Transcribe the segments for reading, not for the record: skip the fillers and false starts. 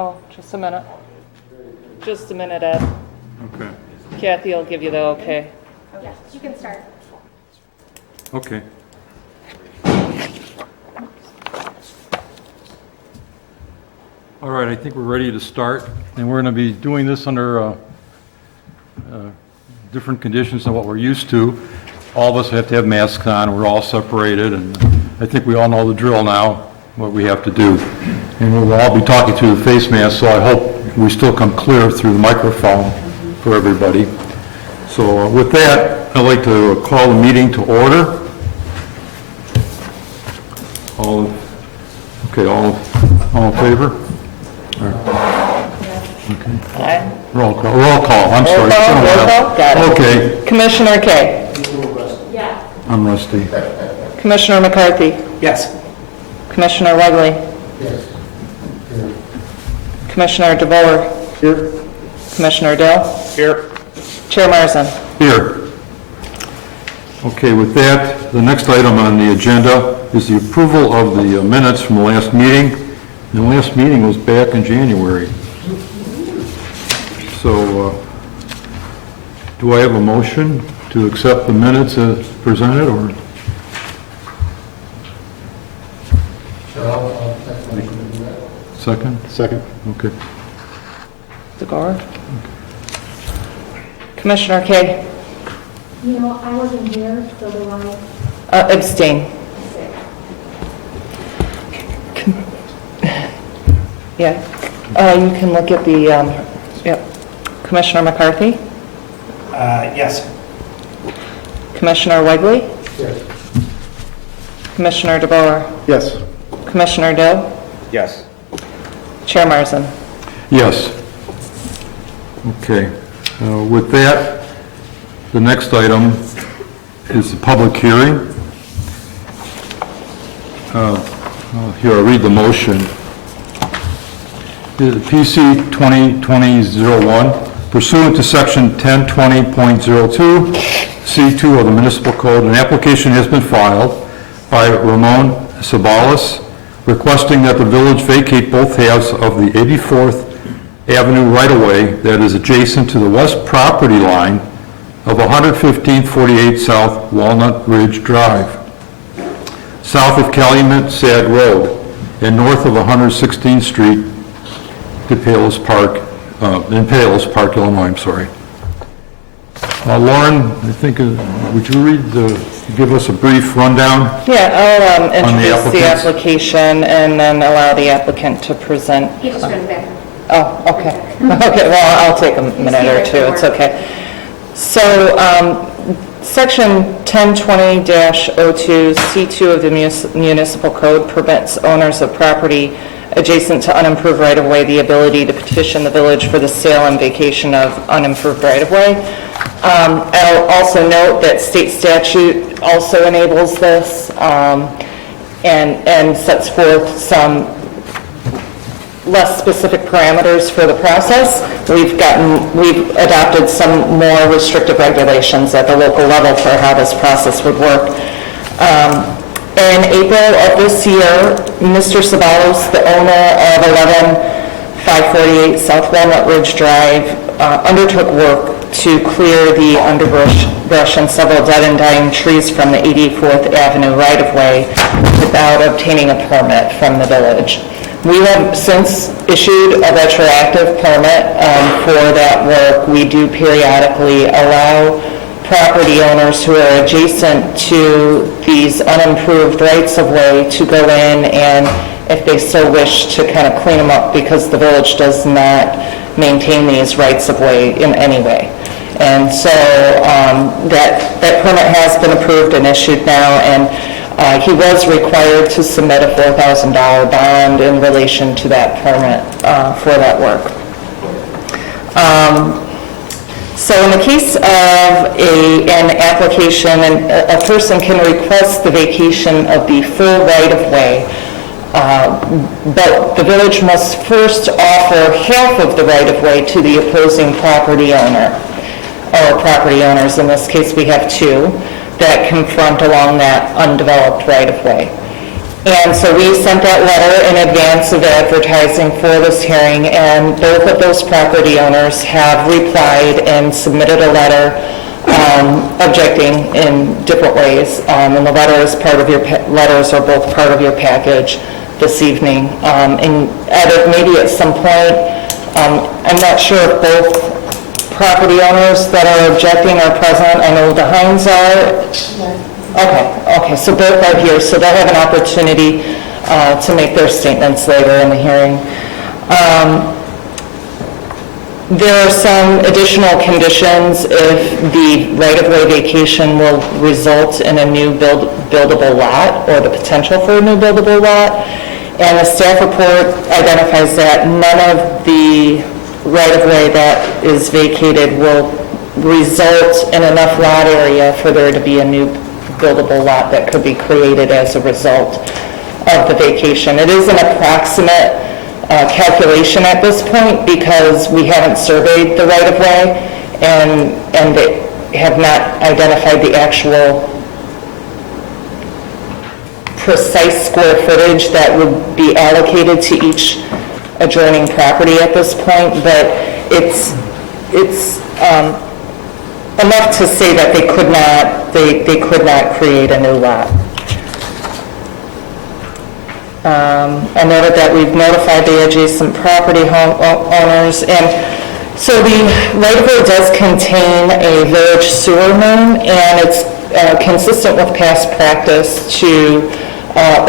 Oh, just a minute. Just a minute, Ed. Okay. Kathy will give you the okay. Yeah, you can start. Okay. All right, I think we're ready to start, and we're going to be doing this under different conditions than what we're used to. All of us have to have masks on, we're all separated, and I think we all know the drill now, what we have to do. And we'll all be talking through the face mask, so I hope we still come clear through the microphone for everybody. So with that, I'd like to call the meeting to order. All in favor? Okay. Aye. Roll call, I'm sorry. Roll call, got it. Okay, Commissioner Kay. Yeah. I'm Rusty. Commissioner McCarthy. Yes. Commissioner Wegley. Yes. Commissioner DeBoer. Here. Commissioner Dill. Here. Chair Marzen. Here. Okay, with that, the next item on the agenda is the approval of the minutes from the last meeting. The last meeting was back in January. So, do I have a motion to accept the minutes as presented, or? Second? Second. Okay. DeBoer. Commissioner Kay. You know, I wasn't here, so do I. Abstain. Yeah. You can look at the, yep. Commissioner McCarthy. Yes. Commissioner Wegley. Yes. Commissioner DeBoer. Yes. Commissioner Dill. Yes. Chair Marzen. Yes. Okay. With that, the next item is the public hearing. Here, I'll read the motion. The PC 2020-01, pursuant to section 1020.02, C2 of the Municipal Code, an application has been filed by Ramon Sabalas requesting that the village vacate both halves of the 84th Avenue right-of-way that is adjacent to the west property line of 11548 South Walnut Ridge Drive, south of Calumet Sag Road, and north of 116th Street, in Palos Park, Illinois, I'm sorry. Lauren, I think, would you give us a brief rundown? Yeah, I'll introduce the applicants? application and then allow the applicant to present. He just ran back. Oh, okay. Okay, well, I'll take a minute or two, it's okay. So, Section 1020-02, C2 of the Municipal Code permits owners of property adjacent to unimproved right-of-way the ability to petition the village for the sale and vacation of unimproved right-of-way. I'll also note that state statute also enables this and sets forth some less specific parameters for the process. We've adopted some more restrictive regulations at the local level for how this process would work. In April of this year, Mr. Sabalos, the owner of 11548 South Walnut Ridge Drive, undertook work to clear the underbrush and several dead and dying trees from the 84th Avenue right-of-way without obtaining a permit from the village. We have since issued a retroactive permit for that work. We do periodically allow property owners who are adjacent to these unimproved rights-of-way to go in and, if they so wish, to kind of clean them up because the village does not maintain these rights-of-way in any way. And so that permit has been approved and issued now, and he was required to submit a $4,000 bond in relation to that permit for that work. So in the case of an application, a person can request the vacation of the full right-of-way, but the village must first offer half of the right-of-way to the opposing property owner, or property owners. In this case, we have two that confront along that undeveloped right-of-way. And so we sent that letter in advance of advertising for this hearing, and both of those property owners have replied and submitted a letter objecting in different ways. And the letter is part of your, letters are both part of your package this evening. And maybe at some point, I'm not sure if both property owners that are objecting are present. I know the Hines are. Okay, so both are here, so they'll have an opportunity to make their statements later in the hearing. There are some additional conditions if the right-of-way vacation will result in a new buildable lot or the potential for a new buildable lot. And the staff report identifies that none of the right-of-way that is vacated will result in enough lot area for there to be a new buildable lot that could be created as a result of the vacation. It is an approximate calculation at this point because we haven't surveyed the right-of-way and they have not identified the actual precise square footage that would be allocated to each adjoining property at this point, but it's enough to say that they could not create a new lot. I noted that we've notified the adjacent property owners, and so the right-of-way does contain a village sewer main, and it's consistent with past practice to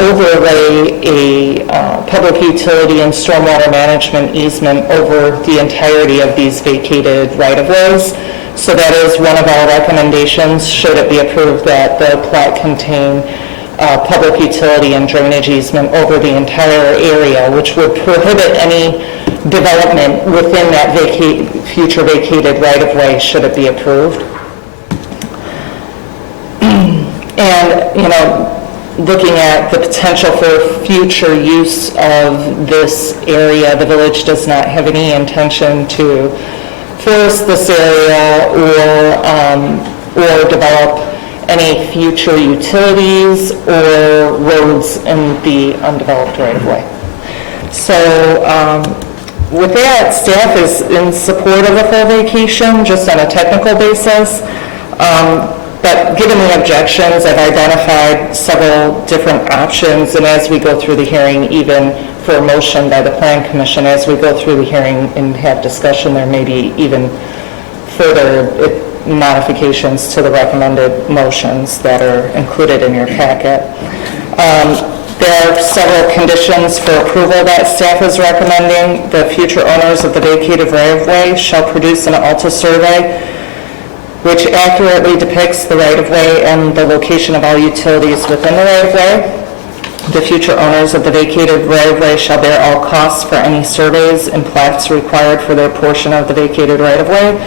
overlay a public utility and stormwater management easement over the entirety of these vacated right-of-ways. So that is one of our recommendations, should it be approved, that the plat contain public utility and drainage easement over the entire area, which would prohibit any development within that future vacated right-of-way, should it be approved. And, you know, looking at the potential for future use of this area, the village does not have any intention to forest this area or develop any future utilities or roads in the undeveloped right-of-way. So with that, staff is in support of a full vacation, just on a technical basis. But given the objections, I've identified several different options, and as we go through the hearing, even for a motion by the Plan Commission, as we go through the hearing and have discussion, there may be even further modifications to the recommended motions that are included in your packet. There are several conditions for approval that staff is recommending. The future owners of the vacated right-of-way shall produce an ALTA survey which accurately depicts the right-of-way and the location of all utilities within the right-of-way. The future owners of the vacated right-of-way shall bear all costs for any surveys and plats required for their portion of the vacated right-of-way.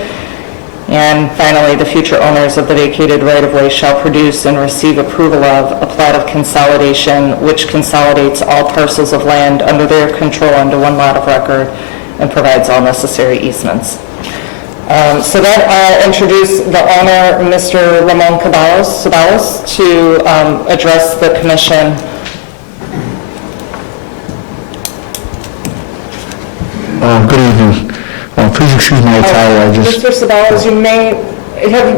And finally, the future owners of the vacated right-of-way shall produce and receive approval of a plat of consolidation which consolidates all parcels of land under their control into one lot of record and provides all necessary easements. So that I'll introduce the owner, Mr. Ramon Ceballos, to address the commission. Good evening. Please excuse my attire. Mr. Ceballos, you may,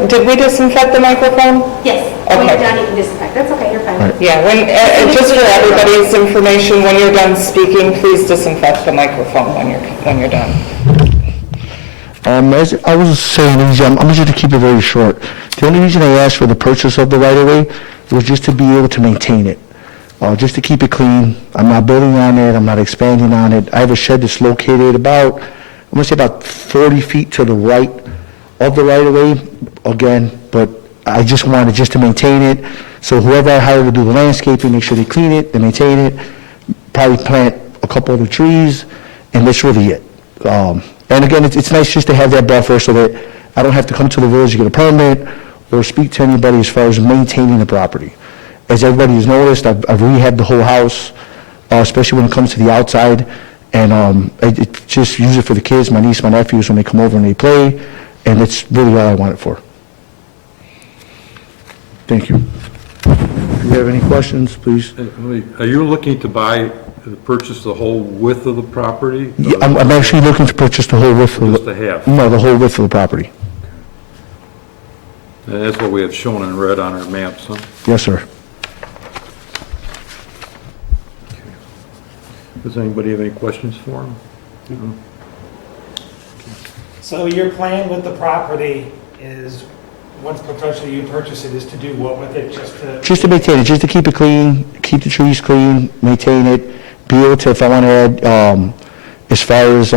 did we disinfect the microphone? Yes, Okay. when you're done, you can disinfect. That's okay, you're fine. Yeah, just for everybody's information, when you're done speaking, please disinfect the microphone when you're done. As I was saying, I'm just to keep it very short. The only reason I asked for the purchase of the right-of-way was just to be able to maintain it, just to keep it clean. I'm not building on it. I'm not expanding on it. I have a shed that's located about, I'm going to say about 40 feet to the right of the right-of-way, again, but I just wanted just to maintain it. So whoever I hire to do the landscaping, make sure they clean it, they maintain it, probably plant a couple of the trees, and that's really it. And again, it's nice just to have that buffer so that I don't have to come to the village to get a permit or speak to anybody as far as maintaining the property. As everybody has noticed, I've rehabbed the whole house, especially when it comes to the outside, and I just use it for the kids, my niece, my nephews, when they come over and they play, and that's really all I want it for. Thank you. Do we you have any questions, please. Are you looking to purchase the whole width of the property? Yeah, I'm actually looking to purchase the whole width of Just the half? No, the whole width of the property. That's what we have shown in red on our maps, huh? Yes, sir. Does anybody have any questions for him? So your plan with the property is, once potentially you purchase it, is to do what with it, Just to maintain it, just to keep it clean, keep the trees clean, maintain it, be able to, if I want to add, as far as,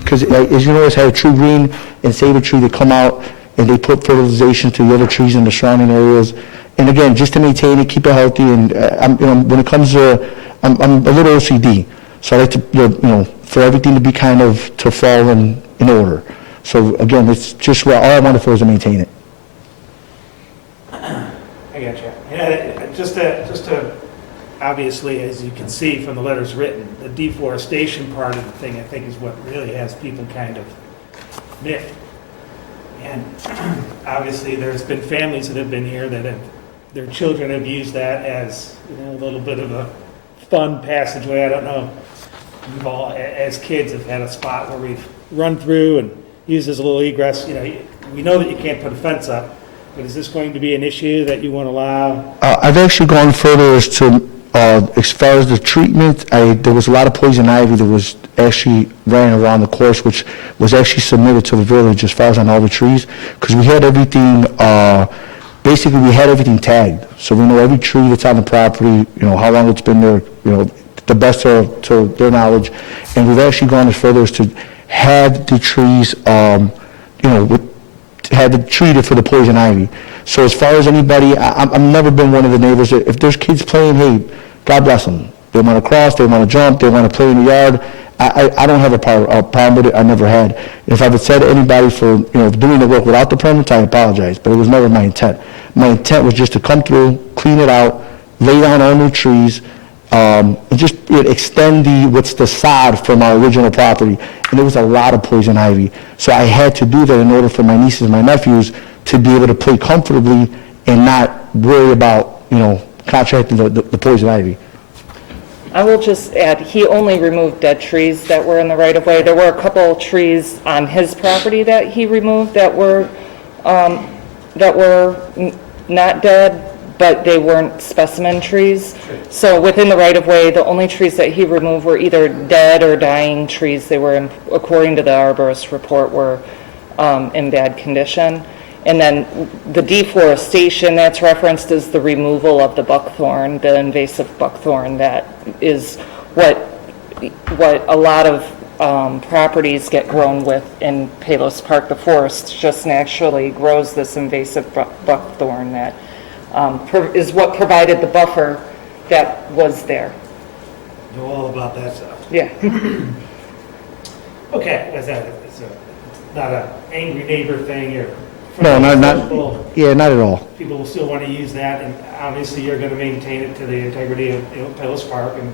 because as you know, it's had a true green and save a tree, they come out and they put fertilization to the other trees in the surrounding areas. And again, just to maintain it, keep it healthy, and when it comes to, I'm a little OCD, so I like to, for everything to be kind of, to fall in order. So again, it's just, all I want to do is to maintain it. I got you. Yeah, just to, obviously, as you can see from the letters written, the deforestation part of the thing, I think, is what really has people kind of miffed. And obviously, there's been families that have been here that have, their children have used that as, a little bit of a fun passageway. I don't know. We've all, as kids, have had a spot where we've run through and used as a little egress. We know that you can't put a fence up, but is this going to be an issue that you want to allow? I've actually gone further as far as the treatment. There was a lot of poison ivy that was actually ran around the course, which was actually submitted to the village as far as on all the trees, because we had everything, basically we had everything tagged. So we know every tree that's on the property, how long it's been there, the best to their knowledge. And we've actually gone as further as to have the trees, had it treated for the poison ivy. So as far as anybody, I've never been one of the neighbors that, if there's kids playing, hey, God bless them. They want to cross, they want to jump, they want to play in the yard. I don't have a problem with it. I never had. If I've said to anybody for doing the work without the permit, I apologize. But it was never my intent. My intent was just to come through, clean it out, lay down all new trees, and just extend what's the sod from our original property. And there was a lot of poison ivy. So I had to do that in order for my nieces and my nephews to be able to play comfortably and not worry about, contracting the poison ivy. I will just add, he only removed dead trees that were in the right-of-way. There were a couple trees on his property that he removed that were not dead, but they weren't specimen trees. So within the right-of-way, the only trees that he removed were either dead or dying trees. They were, according to the arborist report, were in bad condition. And then the deforestation that's referenced is the removal of the buckthorn, the invasive buckthorn. That is what a lot of properties get grown with in Palos Park. The forest just naturally grows this invasive buckthorn that is what provided the buffer that was there. Know all about that stuff. Yeah. Okay, it's not an angry neighbor thing or. No, not at all. People will still want to use that, and obviously you're going to maintain it to the integrity of Palos Park and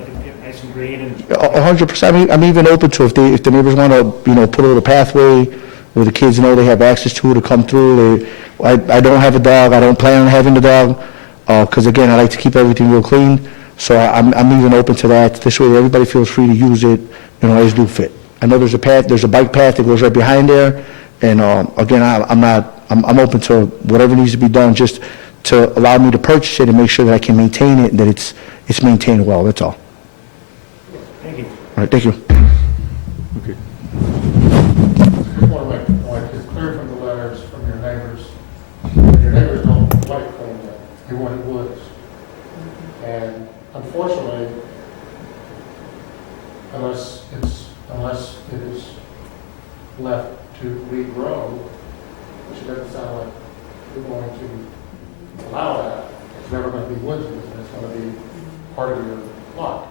let it get nice and green and. 100%. I'm even open to if the neighbors want to, put a little pathway where the kids know they have access to come through. I don't have a dog. I don't plan on having a dog because again, I like to keep everything real clean. So I'm even open to that. This way, everybody feels free to use it, as do fit. I know there's a bike path that goes right behind there. And again, I'm open to whatever needs to be done just to allow me to purchase it and make sure that I can maintain it and that it's maintained well. That's all. Thank you. All right, thank you. Okay. I want to make a point. It's clear from the letters from your neighbors. Your neighbors don't like cleaning up. They want woods. And unfortunately, unless it is left to regrow, which it doesn't sound like you're going to allow that, it's never going to be woods with it. It's going to be part of your lot.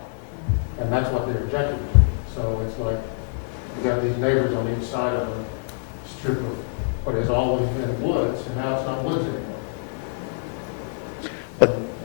And that's what they're objecting to. So it's like you got these neighbors on each side of a strip of what has always been woods, and now it's not woods anymore.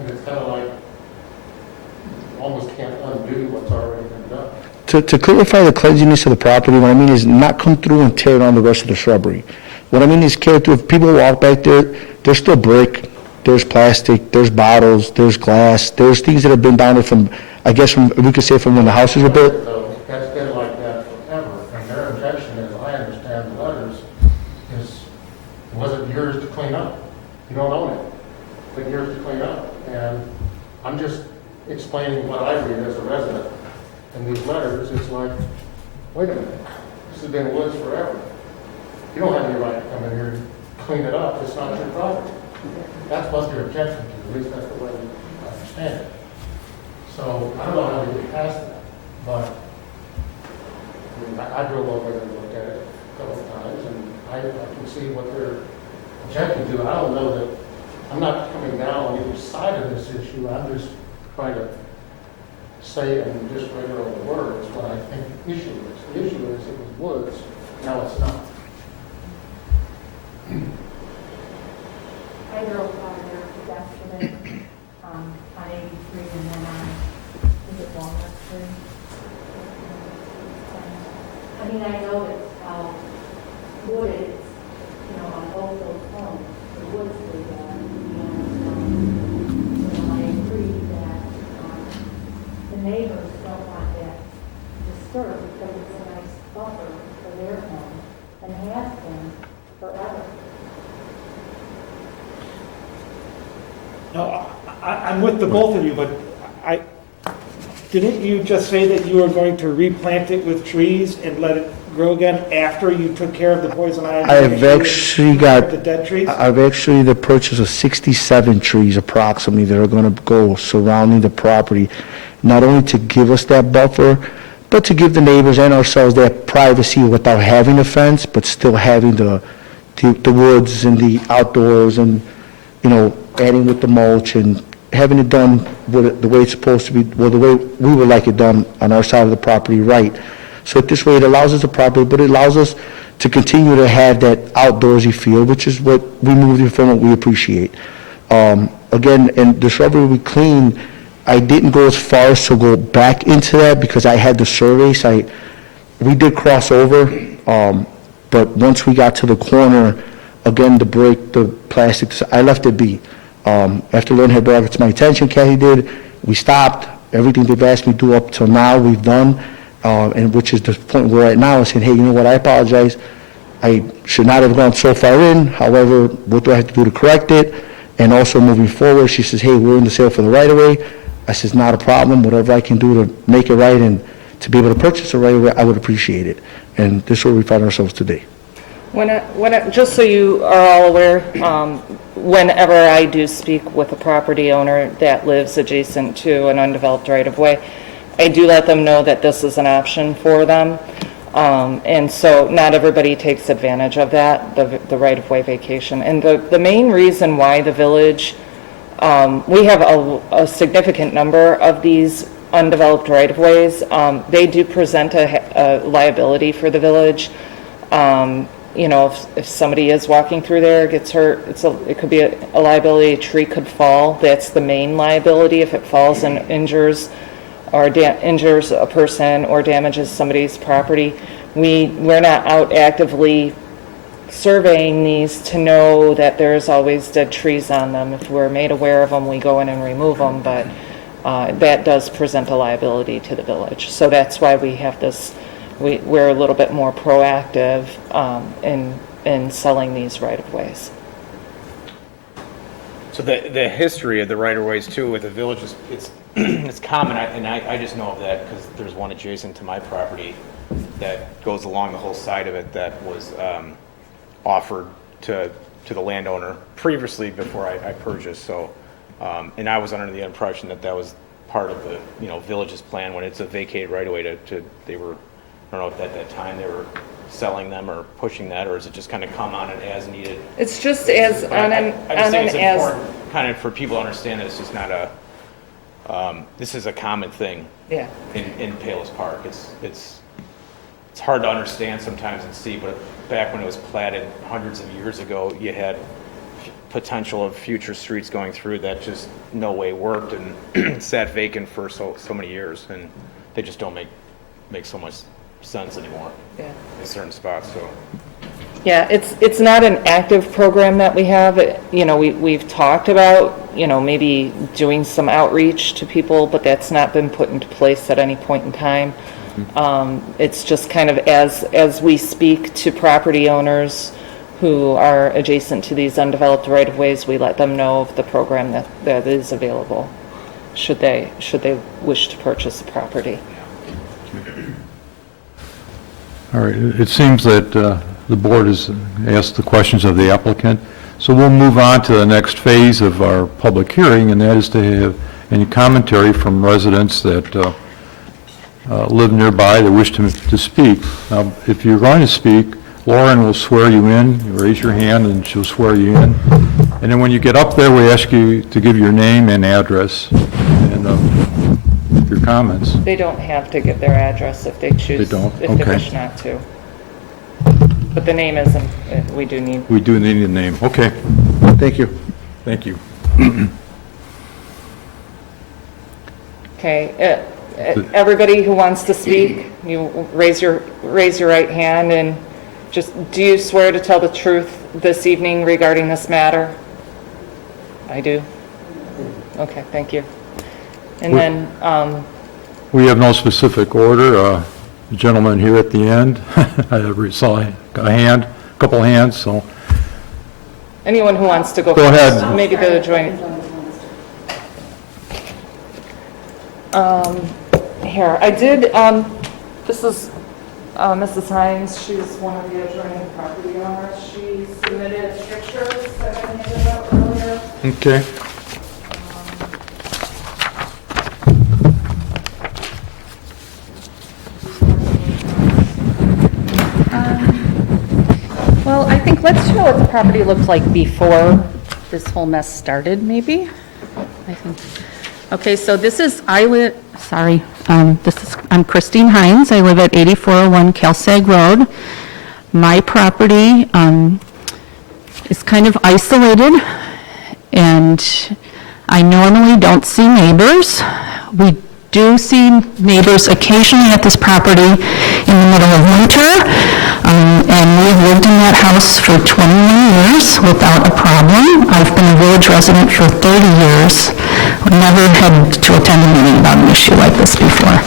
And it's kind of like you almost can't undo what's already been done. To clarify the cleanliness of the property, what I mean is not come through and tear down the rest of the shrubbery. What I mean is carry through. If people walk back there, there's still brick, there's plastic, there's bottles, there's glass, there's things that have been down there from, I guess from, we could say from when the houses were built. So that's been like that forever, and their objection, as I understand the letters, is it wasn't yours to clean up. You don't own it, but yours to clean up. And I'm just explaining what I read as a resident. In these letters, it's like, wait a minute, this has been woods forever. You don't have any right to come in here and clean it up, it's not your property. That's what their objection to, at least that's the way I understand it. So I don't know how to get past that, but I mean, I drove over there and looked at it a couple of times, and I can see what they're objecting to. I don't know that, I'm not coming down on either side of this issue, I'm just trying to say in just regular old words what I think the issue is. The issue is it was woods, now it's not. I drove by there yesterday, on 83 and then on, is it Walnut Street? I mean, I know it's how wooded it's, you know, on both those homes, the woods are there, and, you know, I agree that, the neighbors don't want that disturbed because it's a nice buffer for their home and has been forever. No, I'm with the both of you, but didn't you just say that you were going to replant it with trees and let it grow again after you took care of the poison ivy? I've actually got, The dead trees? I've actually the purchase of 67 trees approximately that are going to go surrounding the property, not only to give us that buffer, but to give the neighbors and ourselves that privacy without having a fence, but still having the woods and the outdoors and, you know, adding with the mulch and having it done the way it's supposed to be, well, the way we would like it done on our side of the property, right. So this way, it allows us the property, but it allows us to continue to have that outdoorsy feel, which is what we moved here from, what we appreciate. Again, and the shrubbery we cleaned, I didn't go as far as to go back into that because I had the surveys. We did cross over, but once we got to the corner, again, to break the plastic, I left it be. After Lynn had brought it to my attention, Kathy did, we stopped. Everything they've asked me to do up till now, we've done, and which is the point we're at now, I said, hey, you know what, I apologize. I should not have gone so far in. However, what do I have to do to correct it? And also moving forward, she says, hey, we're in the sale for the right-of-way. I says, not a problem. Whatever I can do to make it right and to be able to purchase the right-of-way, I would appreciate it. And this is where we find ourselves today. Just so you are all aware, whenever I do speak with a property owner that lives adjacent to an undeveloped right-of-way, I do let them know that this is an option for them. And so not everybody takes advantage of that, the right-of-way vacation. And the main reason why the village, we have a significant number of these undeveloped right-of-ways. They do present a liability for the village. You know, if somebody is walking through there, gets hurt, it could be a liability. A tree could fall. That's the main liability if it falls and injures a person or damages somebody's property. We're not out actively surveying these to know that there's always dead trees on them. If we're made aware of them, we go in and remove them, but that does present a liability to the village. So that's why we have this. We're a little bit more proactive in selling these right-of-ways. So the history of the right-of-ways too with the village is, it's common, and I just know of that because there's one adjacent to my property that goes along the whole side of it that was offered to the landowner previously before I purchased. So, and I was under the impression that was part of the, you know, village's plan when it's a vacated right-of-way they were, I don't know if at that time they were selling them or pushing that, or is it just kind of come on an as needed? It's just as I just think it's important kind of for people to understand that it's just not this is a common thing yeah. in Palos Park. It's hard to understand sometimes and see, but back when it was platted hundreds of years ago, you had potential of future streets going through that just no way worked and sat vacant for so many years, and they just don't make so much sense anymore Yeah. in certain spots. So Yeah, it's not an active program that we have. You know, we've talked about, you know, maybe doing some outreach to people, but that's not been put into place at any point in time. It's just kind of as we speak to property owners who are adjacent to these undeveloped right-of-ways, we let them know of the program that is available, should they wish to purchase the property. All right, it seems that the board has asked the questions of the applicant, so we'll move on to the next phase of our public hearing, and that is to have any commentary from residents that live nearby that wish to speak. Now, if you're going to speak, Lauren will swear you in. You raise your hand, and she'll swear you in. And then when you get up there, we ask you to give your name and address and your comments. They don't have to give their address if they choose. They don't? If they Okay. wish not to. But the name isn't, we do need. We do need a name. Okay, Thank you. thank you. Okay, everybody who wants to speak, you raise your right hand, and just, do you swear to tell the truth this evening regarding this matter? I do. Okay, thank you. And then, We have no specific order. The gentleman here at the end, I saw a hand, a couple hands, so. anyone who wants to go Go first. ahead. Maybe they'll join. Here, I did, this is Mrs. Hines, she's one of the adjoining property owners. She submitted pictures that I handed out earlier. Okay. Well, I think let's show what the property looked like before this whole mess started, maybe. I think. Okay, so this is, I'm Christine Hines. I live at 8401 Kelsag Road. My property is kind of isolated, and I normally don't see neighbors. We do see neighbors occasionally at this property in the middle of winter, and we've lived in that house for 21 years without a problem. I've been a village resident for 30 years. Never had to attend a meeting about an issue like this before.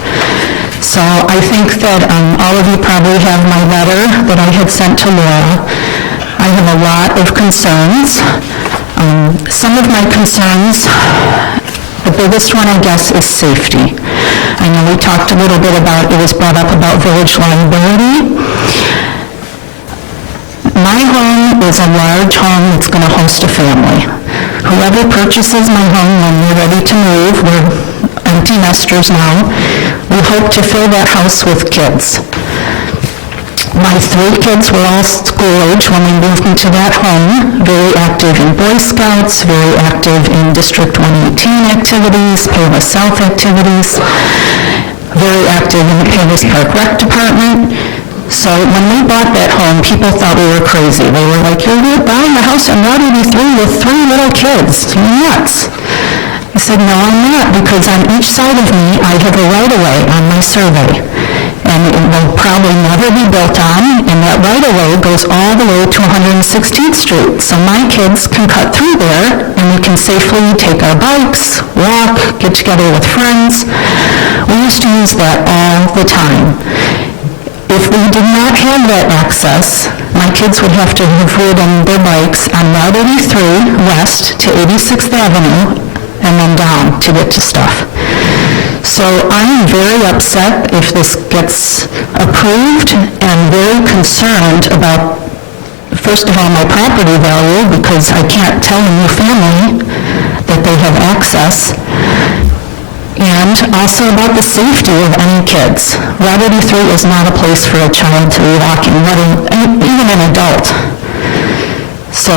So I think that all of you probably have my letter that I had sent to Laura. I have a lot of concerns. Some of my concerns, the biggest one, I guess, is safety. I know we talked a little bit about, it was brought up about village liability. My home is a large home that's going to host a family. Whoever purchases my home when we're ready to move, we're empty nesters now, we hope to fill that house with kids. My 3 kids were all school age when we moved into that home, very active in Boy Scouts, very active in District 118 activities, Payless South activities, very active in the Payless Park Rec Department. So when we bought that home, people thought we were crazy. They were like, you're buying a house on Route 83 with 3 little kids. You're nuts. I said, no, I'm not, because on each side of me, I have a right-of-way on my survey. And it will probably never be built on, and that right-of-way goes all the way to 116th Street. So my kids can cut through there, and we can safely take our bikes, walk, get together with friends. We used to use that all the time. If we did not have that access, my kids would have to have ridden their bikes on Route 83 west to 86th Avenue and then down to get to stuff. So I'm very upset if this gets approved and very concerned about, first of all, my property value, because I can't tell a new family that they have access, and also about the safety of any kids. Route 83 is not a place for a child to be walking, even an adult. So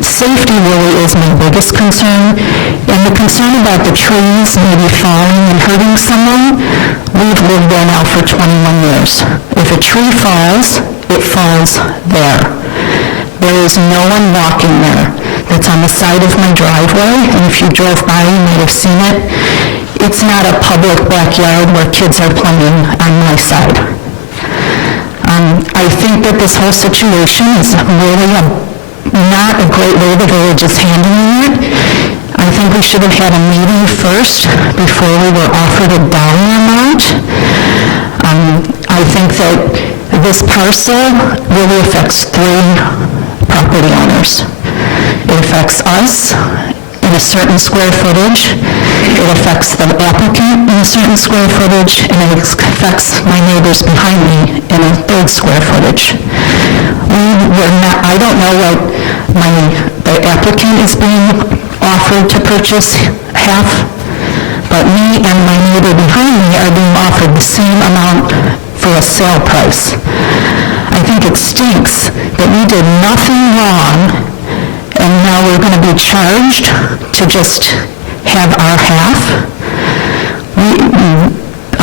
safety really is my biggest concern, and the concern about the trees maybe falling and hurting someone, we've lived there now for 21 years. If a tree falls, it falls there. There is no one walking there. That's on the side of my driveway, and if you drove by, you might have seen it. It's not a public backyard where kids are playing on my side. I think think that this whole situation is really not a great way the village is handling it. I think we should have had a meeting first before we were offered a dollar amount. I think that this parcel really affects 3 property owners. It affects us in a certain square footage, it affects the applicant in a certain square footage, and it affects my neighbors behind me in a 3rd square footage. I don't know what the applicant is being offered to purchase half, but me and my neighbor behind me are being offered the same amount for a sale price. I think it stinks that we did nothing wrong, and now we're going to be charged to just have our half.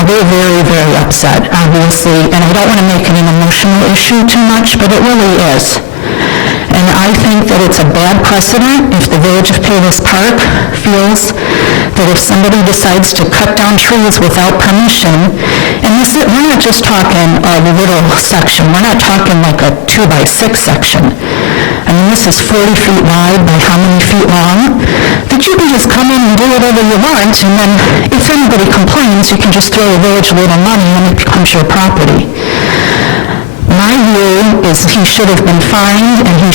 We're very, very upset, obviously, and I don't want to make it an emotional issue too much, but it really is. And I think that it's a bad precedent if the Village of Payless Park feels that if somebody decides to cut down trees without permission, and we're not just talking a little section, we're not talking like a 2x6 section. I mean, this is 40 feet wide by how many feet long? That you can just come in and do whatever you want, and then if anybody complains, you can just throw the village a little money and it becomes your property. My view is he should have been fined, and you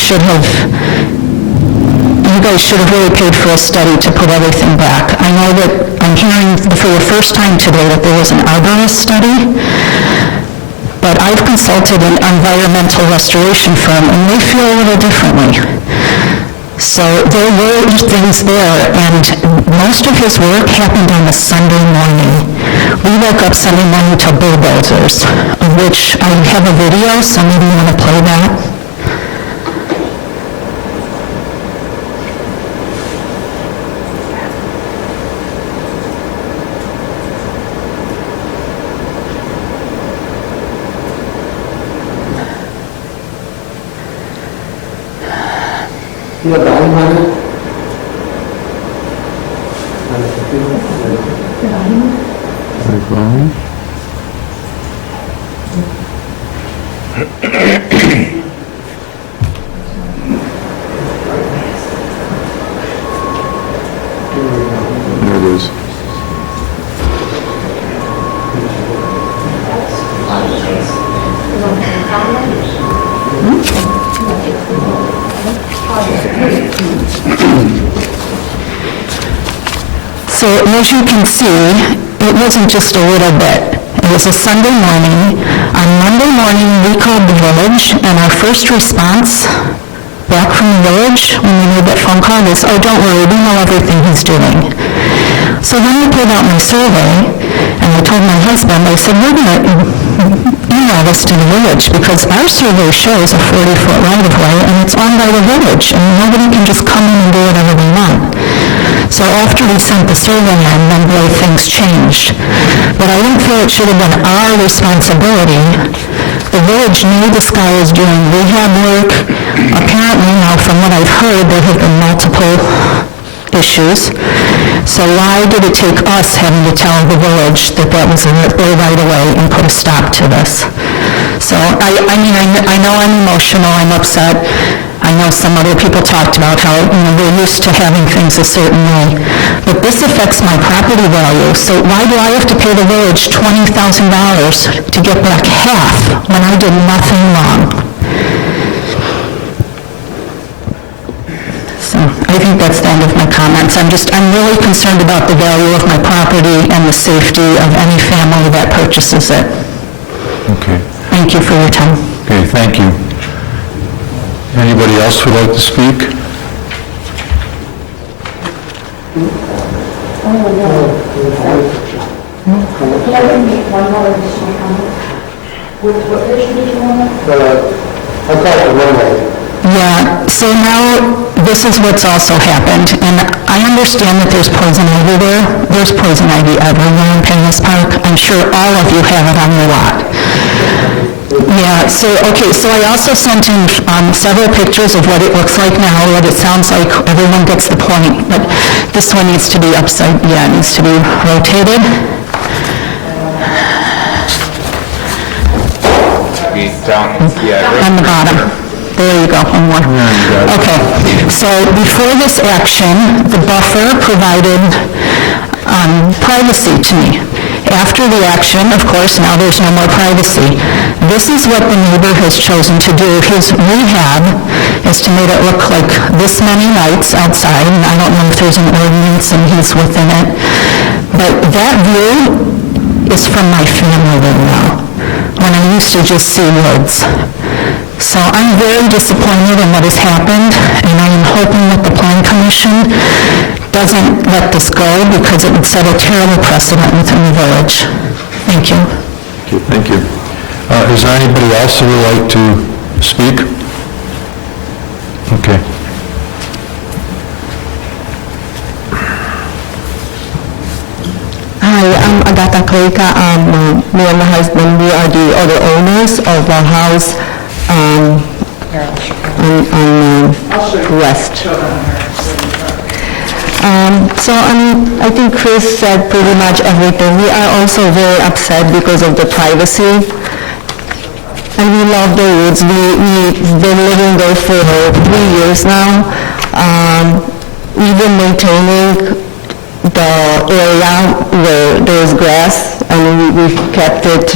guys should have really paid for a study to put everything back. I know that I'm hearing for the first time today that there was an arborist study, but I've consulted an environmental restoration firm, and they feel a little differently. So there were things there, and most of his work happened on a Sunday morning. We woke up Sunday morning to bulldozers, of which I have a video, so maybe you want to play that. There it is. So as you can see, it wasn't just a little bit. It was a Sunday morning. On Monday morning, we called the village, and our first response back from the village when we made that phone call was, "Oh, don't worry, we know everything he's doing." So then I pulled out my survey, and I told my husband, I said, "We're going to email this to the village, because our survey shows a 40-foot right-of-way, and it's owned by the village, and nobody can just come in and do whatever they want." So after we sent the survey in, then really things changed. But I didn't feel it should have been our responsibility. The village knew this guy was doing rehab work. Apparently now, from what I've heard, there have been multiple issues. So why did it take us having to tell the village that that was their right away and put a stop to this? So I know I'm emotional, I'm upset. I know some other people talked about how, we're used to having things a certain way. But this affects my property value, so why do I have to pay the village $20,000 to get back half when I did nothing wrong? So I think that's the end of my comments. I'm really concerned about the value of my property and the safety of any family that purchases it. Okay. Thank you for your time. Okay, thank you. Anybody else would like to speak? Can I make one more additional comment? What picture did you want? I call it a runway. Yeah, so now this is what's also happened, and I understand that there's poison ivy there. There's poison ivy everywhere in Payless Park. I'm sure all of you have it on your lot. Yeah, so I also sent in several pictures of what it looks like now, what it sounds like. Everyone gets the point, but this one needs to be it needs to be rotated. be down, yeah. right- On the bottom. There you go, one more. Okay, so before this action, the buffer provided privacy to me. After the action, of course, now there's no more privacy. This is what the neighbor has chosen to do. His rehab is to make it look like this many lights outside, and I don't know if there's an ordinance and he's within it, but that view is from my family right now, when I used to just see woods. So I'm very disappointed in what has happened, and I am hoping that the Plan Commission doesn't let this go, because it would set a terrible precedent within the village. Thank you. Okay, thank you. Is there anybody else who would like to speak? Okay. Hi, I'm Agata Kleika. Me and my husband, we are the other owners of a house on West. So, I think Chris said pretty much everything. We are also very upset because of the privacy. And we love the woods. We've been living there for 3 years now. We've been maintaining the area where there's grass, and we've kept it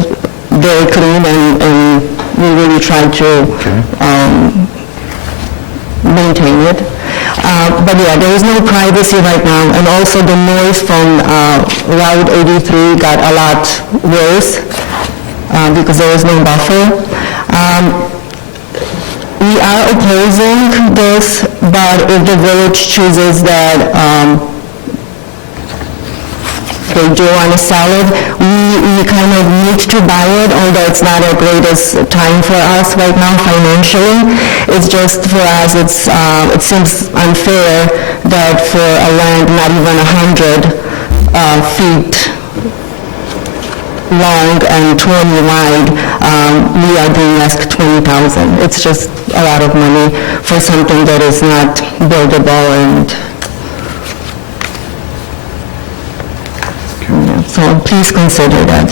very clean, and we really try to maintain it. But yeah, there is no privacy right now, and also the noise from Route 83 got a lot worse because there is no buffer. We are opposing this, but if the village chooses that they do want to sell it, we kind of need to buy it, although it's not the greatest time for us right now financially. It's just for us, it seems unfair that for a land not even 100 feet long and 20 wide, we are being asked $20,000. It's just a lot of money for something that is not buildable, and so please consider that.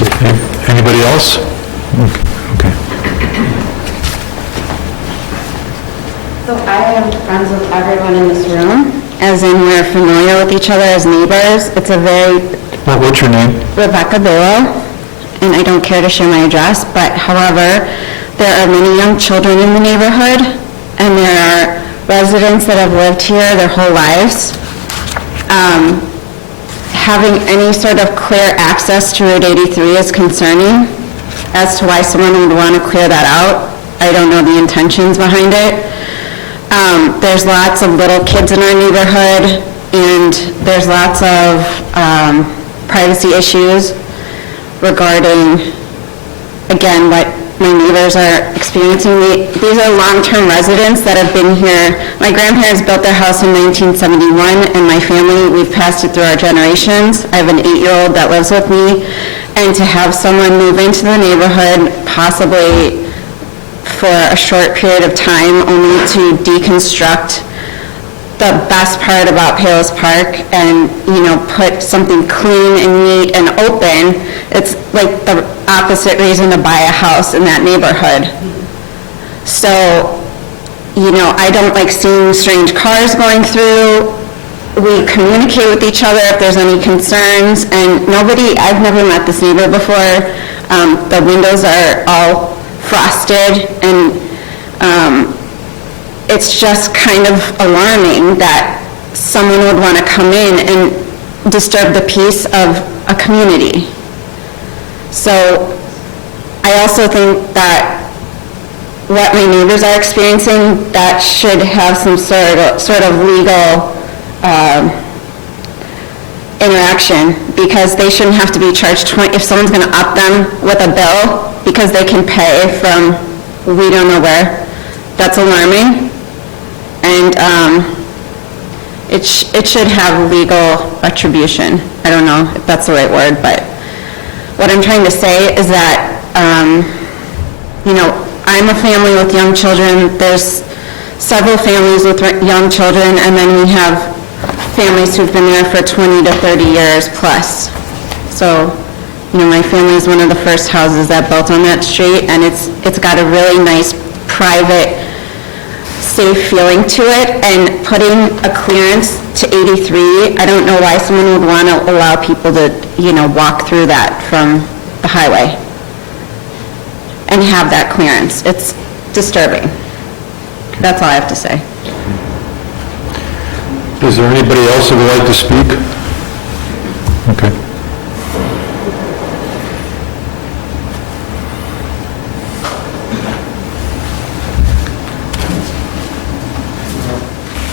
Okay. Anybody else? Okay. So I am friends with everyone in this room, as in we're familiar with each other as neighbors. It's a very... What's your name? Rebecca Billow, and I don't care to share my address, but however, there are many young children in the neighborhood, and there are residents that have lived here their whole lives. Having any sort of clear access to Route 83 is concerning as to why someone would want to clear that out. I don't know the intentions behind it. There's lots of little kids in our neighborhood, and there's lots of privacy issues regarding, again, what my neighbors are experiencing. These are long-term residents that have been here. My grandparents built their house in 1971, and my family, we've passed it through our generations. I have an 8-year-old that lives with me, and to have someone move into the neighborhood, possibly for a short period of time, only to deconstruct the best part about Palos Park and, put something clean and neat and open, it's like the opposite reason to buy a house in that neighborhood. So, I don't like seeing strange cars going through. We communicate with each other if there's any concerns, and I've never met this neighbor before. The windows are all frosted, and it's just kind of alarming that someone would want to come in and disturb the peace of a community. So I also think that what my neighbors are experiencing, that should have some sort of legal interaction, because they shouldn't have to be charged if someone's going to up them with a bill because they can pay from we don't know where. That's alarming. And it should have legal retribution. I don't know if that's the right word, but what I'm trying to say is that, I'm a family with young children. There's several families with young children, and then we have families who've been there for 20 to 30 years plus. So, my family is one of the first houses that built on that street, and it's got a really nice, private, safe feeling to it, and putting a clearance to 83, I don't know why someone would want to allow people to, walk through that from the highway and have that clearance. It's disturbing. That's all I have to say. Is there anybody else who would like to speak? Okay.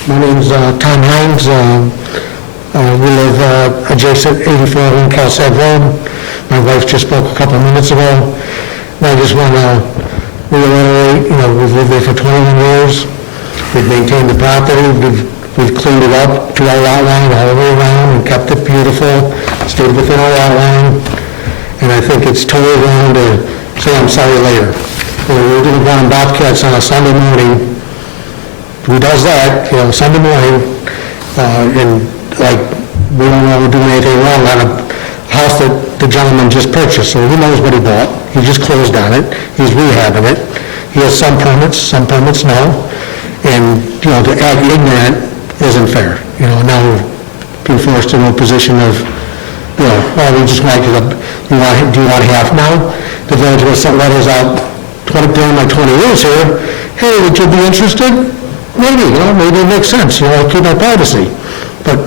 My name's Tom Hines. We live adjacent 84 Castle Road. My wife just spoke a couple minutes ago. And I just want to reiterate, we've lived there for 21 years. We've maintained the property. We've cleaned it up to our lot line all the way around and kept it beautiful, stayed within our lot line. And I think it's totally wrong to say I'm sorry later. We're going to go on Bobcats on a Sunday morning. Who does that, Sunday morning, and we don't know we're doing anything wrong on a house that the gentleman just purchased, so he knows what he bought. He just closed on it. He's rehabbing it. He has some permits no. And, to act ignorant isn't fair. Now we're being forced into a position of, well, we just want to, do you want half now? The village will send letters out during my 20 years here. Hey, would you be interested? Maybe, maybe it makes sense, keep my privacy. But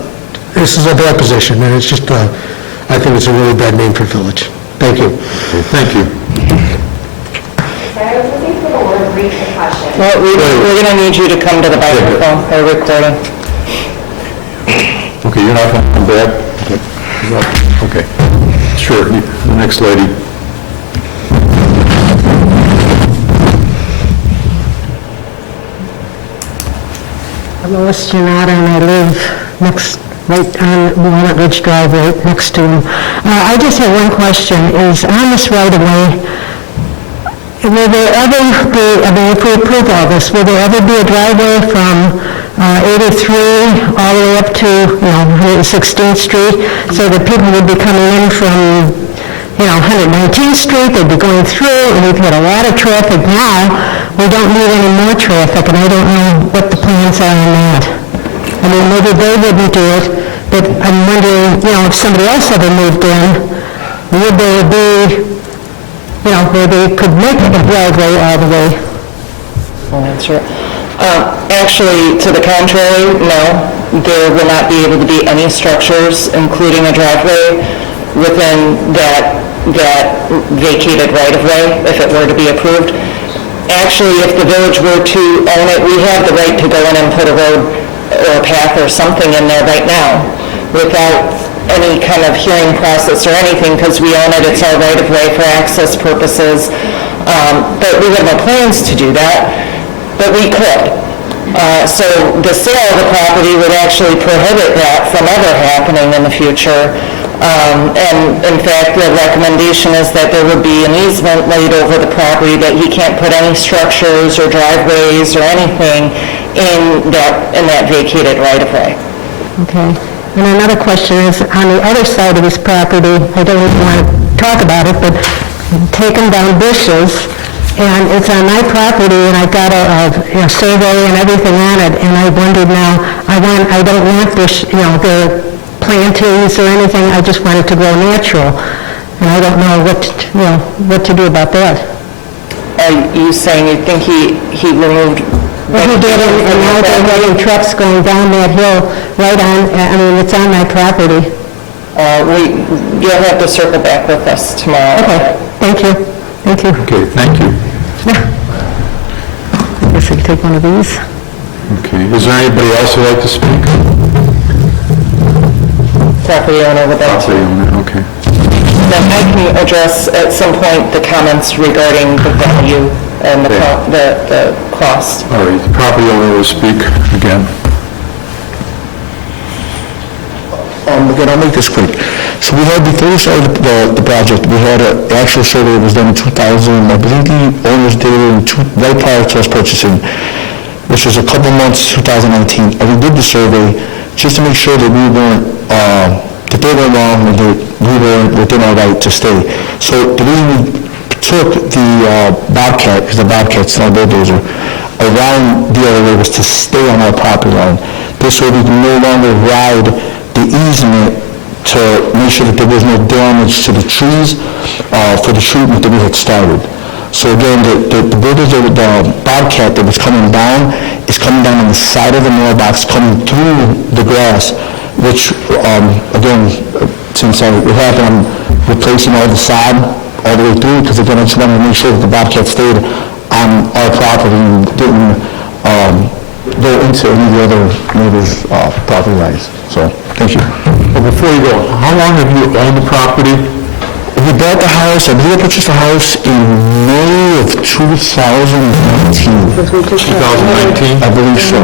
this is a bad position, and it's just, I think it's a really bad name for the village. Thank you. Okay, thank you. I was looking for the word repercussion. Well, we're going to need you to come to the microphone or recording. Okay, you're not going to come back? Okay. Sure, the next lady. I'm Lois Giannato, and I live right on Walnut Ridge Drive, right next to him. I just have one question, is on this right-of-way, will there ever be, if we approve all this, will there ever be a driveway from 83 all the way up to, 116th Street, so that people would be coming in from 119th Street, they'd be going through, and we've got a lot of traffic now. We don't need any more traffic, and I don't know what the plans are on that. I mean, maybe they wouldn't do it, but I'm wondering, if somebody else ever moved in, would there be, where they could make a driveway all the way? I'll answer it. Actually, to the contrary, no. There will not be able to be any structures, including a driveway, within that vacated right-of-way, if it were to be approved. Actually, if the village were to own it, we have the right to go in and put a road or a path or something in there right now without any kind of hearing process or anything, because we own it, it's our right-of-way for access purposes. But we have no plans to do that, but we could. So the sale of the property would actually prohibit that from ever happening in the future. And in fact, the recommendation is that there would be an easement laid over the property, that he can't put any structures or driveways or anything in that vacated right-of-way. Okay. And another question is, on the other side of this property, I don't even want to talk about it, but taking down bushes, and it's on my property, and I've got a survey and everything on it, and I wondered now, I don't want bush, the plantings or anything, I just want it to grow natural, and I don't know what to do about that. Are you saying you think he removed? Well, he did, and now they're running trucks going down that hill, right on, it's on my property. You'll have to circle back with us tomorrow. Okay, thank you. Okay, thank you. I guess I could take one of these. Okay, is there anybody else who'd like to speak? Property owner with that. Property owner, okay. Then I can address at some point the comments regarding the value and the cost. All right, the property owner will speak again. Again, I'll make this quick. So we had, before we started the project, we had an actual survey that was done in 2000, I believe the owners did it right prior to us purchasing, which was a couple months, 2019. And we did the survey. just to make sure that we weren't, that they were wrong and that we were within our right to stay. So the reason we took the Bobcat, because the Bobcat's not a bulldozer, around the other way was to stay on our property line. This way we can no longer ride the easement to make sure that there was no damage to the trees for the treatment that we had started. So again, the bulldozer, the Bobcat that was coming down is coming down on the side of the mailbox, coming through the grass, which, again, since it happened, I'm replacing all the sod all the way through, because again, I just wanted to make sure that the Bobcat stayed on our property and didn't go into any of the other neighbors' property lines. So, thank you. Well, before you go, how long have you owned the property? We bought the house, I believe I purchased the house in May of 2019. 2019? I believe so.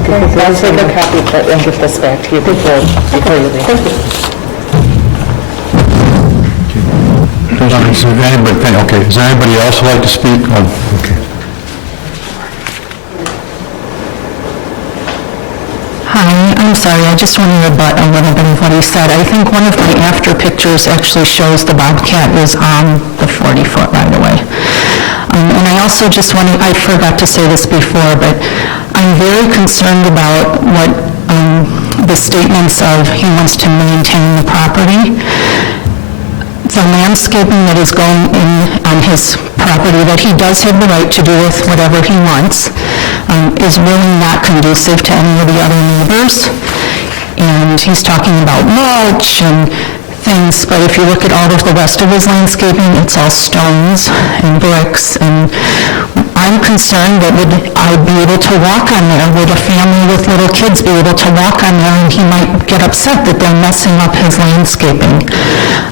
Okay, I'll take a copy of that and give this back to you before you leave. Is there anybody else who'd like to speak? Okay. Hi, I'm sorry, I just want to rebut a little bit of what he said. I think one of my after pictures actually shows the Bobcat is on the 40-foot right-of-way. And I also just want to, I forgot to say this before, but I'm very concerned about what the statements of he wants to maintain the property. The landscaping that is going in on his property, that he does have the right to do with whatever he wants, is really not conducive to any of the other neighbors. And he's talking about mulch and things, but if you look at all of the rest of his landscaping, it's all stones and bricks, and I'm concerned that would I be able to walk on there? Would a family with little kids be able to walk on there? And he might get upset that they're messing up his landscaping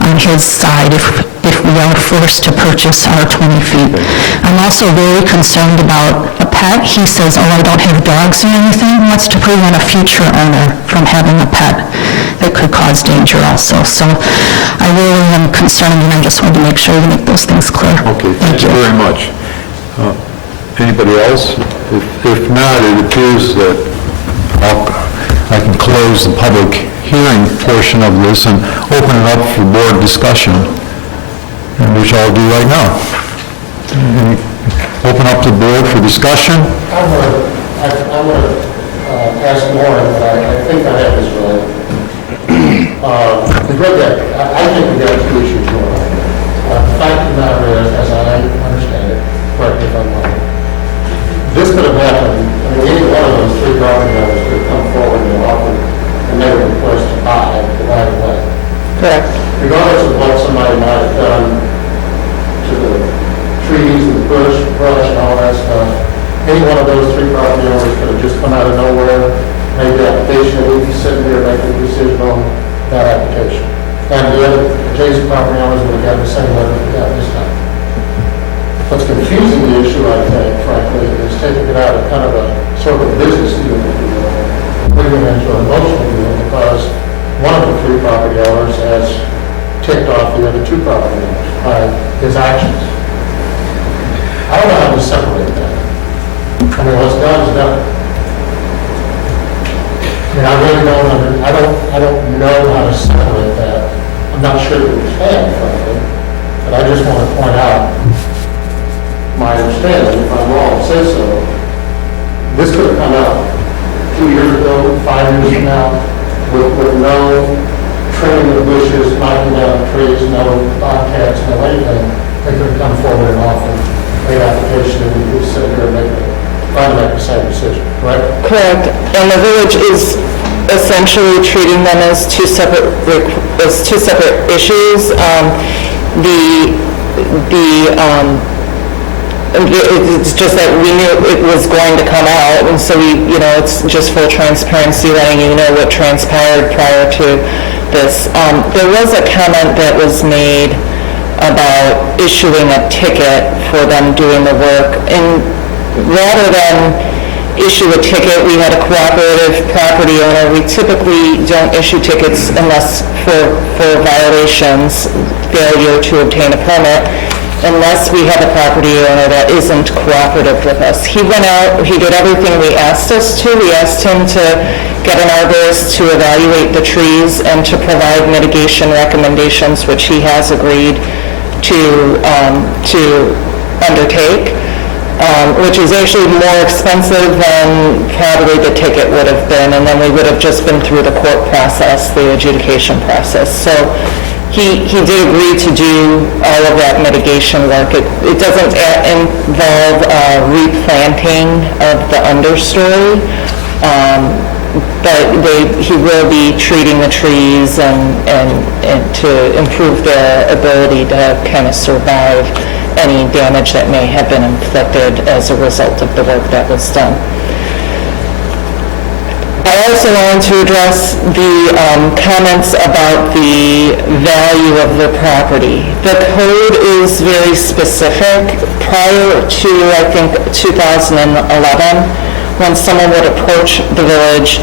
on his side if we are forced to purchase our 20 feet. I'm also very concerned about a pet. He says, oh, I don't have dogs or anything. He wants to prevent a future owner from having a pet that could cause danger also. So I really am concerned, and I just wanted to make sure we make those things clear. Okay, thank you very much. Anybody else? If not, it appears that I can close the public hearing portion of this and open it up for board discussion, which I'll do right now. Open up the board for discussion. I'm going to ask Lauren, but I think I have this right. I think we got two issues going on. The fact of the matter is, as I understand it, correct me if I'm wrong, this could have happened, I mean, any one of those three property owners could have come forward and offered a neighborhood request to buy the right of way. Correct. Regardless of what somebody might have done to the trees and the brush and all that stuff, any one of those three property owners could have just come out of nowhere, made the application, and we'd be sitting here making a decision on that application. And the other adjacent property owners would have gotten the same letter we got this time. What's confusing the issue, I think, frankly, is taking it out of kind of a sort of business deal, if you will, bringing it into an emotional deal, because one of the three property owners has ticked off the other two property owners by his actions. I don't know how to separate that. I mean, what's done is done. I mean, I really don't know how to separate that. I'm not sure that we can, frankly, but I just want to point out my understanding, if I'm wrong, say so. This could have come out 2 years ago, 5 years from now, with no trimming of bushes, knocking down trees, no bobcats, no anything. They could have come forward and offered an application, and we could sit here and try to make the same decision, correct? Correct. And the village is essentially treating them as two separate issues. It's just that we knew it was going to come out, and so it's just full transparency, letting you know what transpired prior to this. There was a comment that was made about issuing a ticket for them doing the work, and rather than issue a ticket, we had a cooperative property owner. We typically don't issue tickets unless for violations, failure to obtain a permit. unless we have a property owner that isn't cooperative with us. He went out, he did everything we asked us to. We asked him to get an arborist to evaluate the trees and to provide mitigation recommendations, which he has agreed to undertake, which is actually more expensive than probably the ticket would have been, and then we would have just been through the court process, the adjudication process. So he did agree to do all of that mitigation work. It doesn't involve replanting of the understory, but he will be treating the trees and to improve their ability to kind of survive any damage that may have been inflicted as a result of the work that was done. I also wanted to address the comments about the value of the property. The code is very specific. Prior to, I think, 2011, when someone would approach the village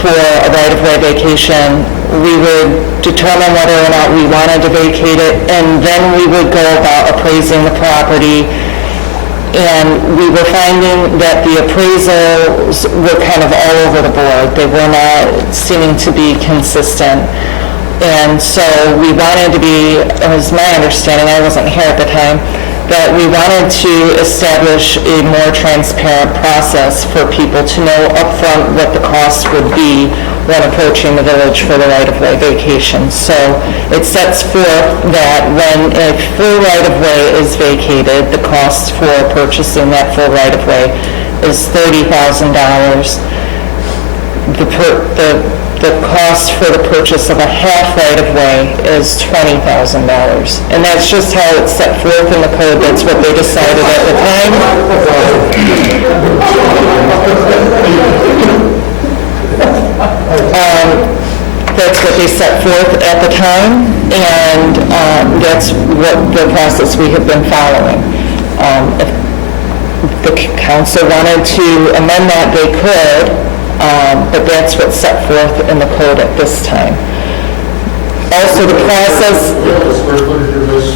for a right-of-way vacation, we would determine whether or not we wanted to vacate it, and then we would go about appraising the property. And we were finding that the appraisals were kind of all over the board. They were not seeming to be consistent. And so we wanted to be, it was my understanding, I wasn't here at the time, that we wanted to establish a more transparent process for people to know upfront what the cost would be when approaching the village for the right-of-way vacation. So it sets forth that when a full right-of-way is vacated, the cost for purchasing that full right-of-way is $30,000. The cost for the purchase of a half right-of-way is $20,000. And that's just how it's set forth in the code. That's what they decided at the time. That's what they set forth at the time, and that's what the process we have been following. If the council wanted to amend that, they could, but that's what's set forth in the code at this time. Also, the process, The square footage of this,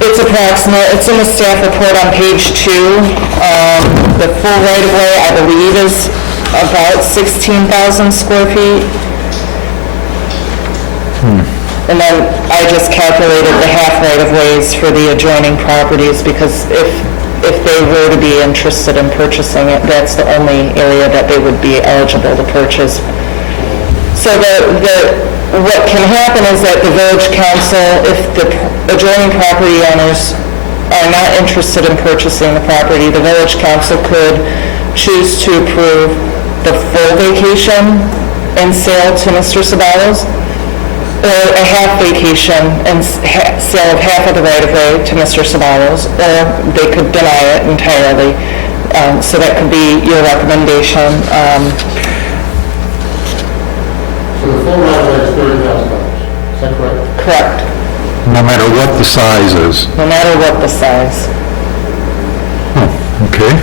it's approximate, it's in the staff report on page 2. The full right-of-way, I believe, is about 16,000 square feet. And then I just calculated the half right-of-ways for the adjoining properties, because if they were to be interested in purchasing it, that's the only area that they would be eligible to purchase. So what can happen is that the village council, if the adjoining property owners are not interested in purchasing the property, the village council could choose to approve the full vacation and sale to Mr. Sabalos, or a half vacation and sale of half of the right-of-way to Mr. Sabalos, or they could deny it entirely. So that could be your recommendation. so the full right of way is $30,000, is that correct? Correct, No matter what the size is. no matter what the size. Okay.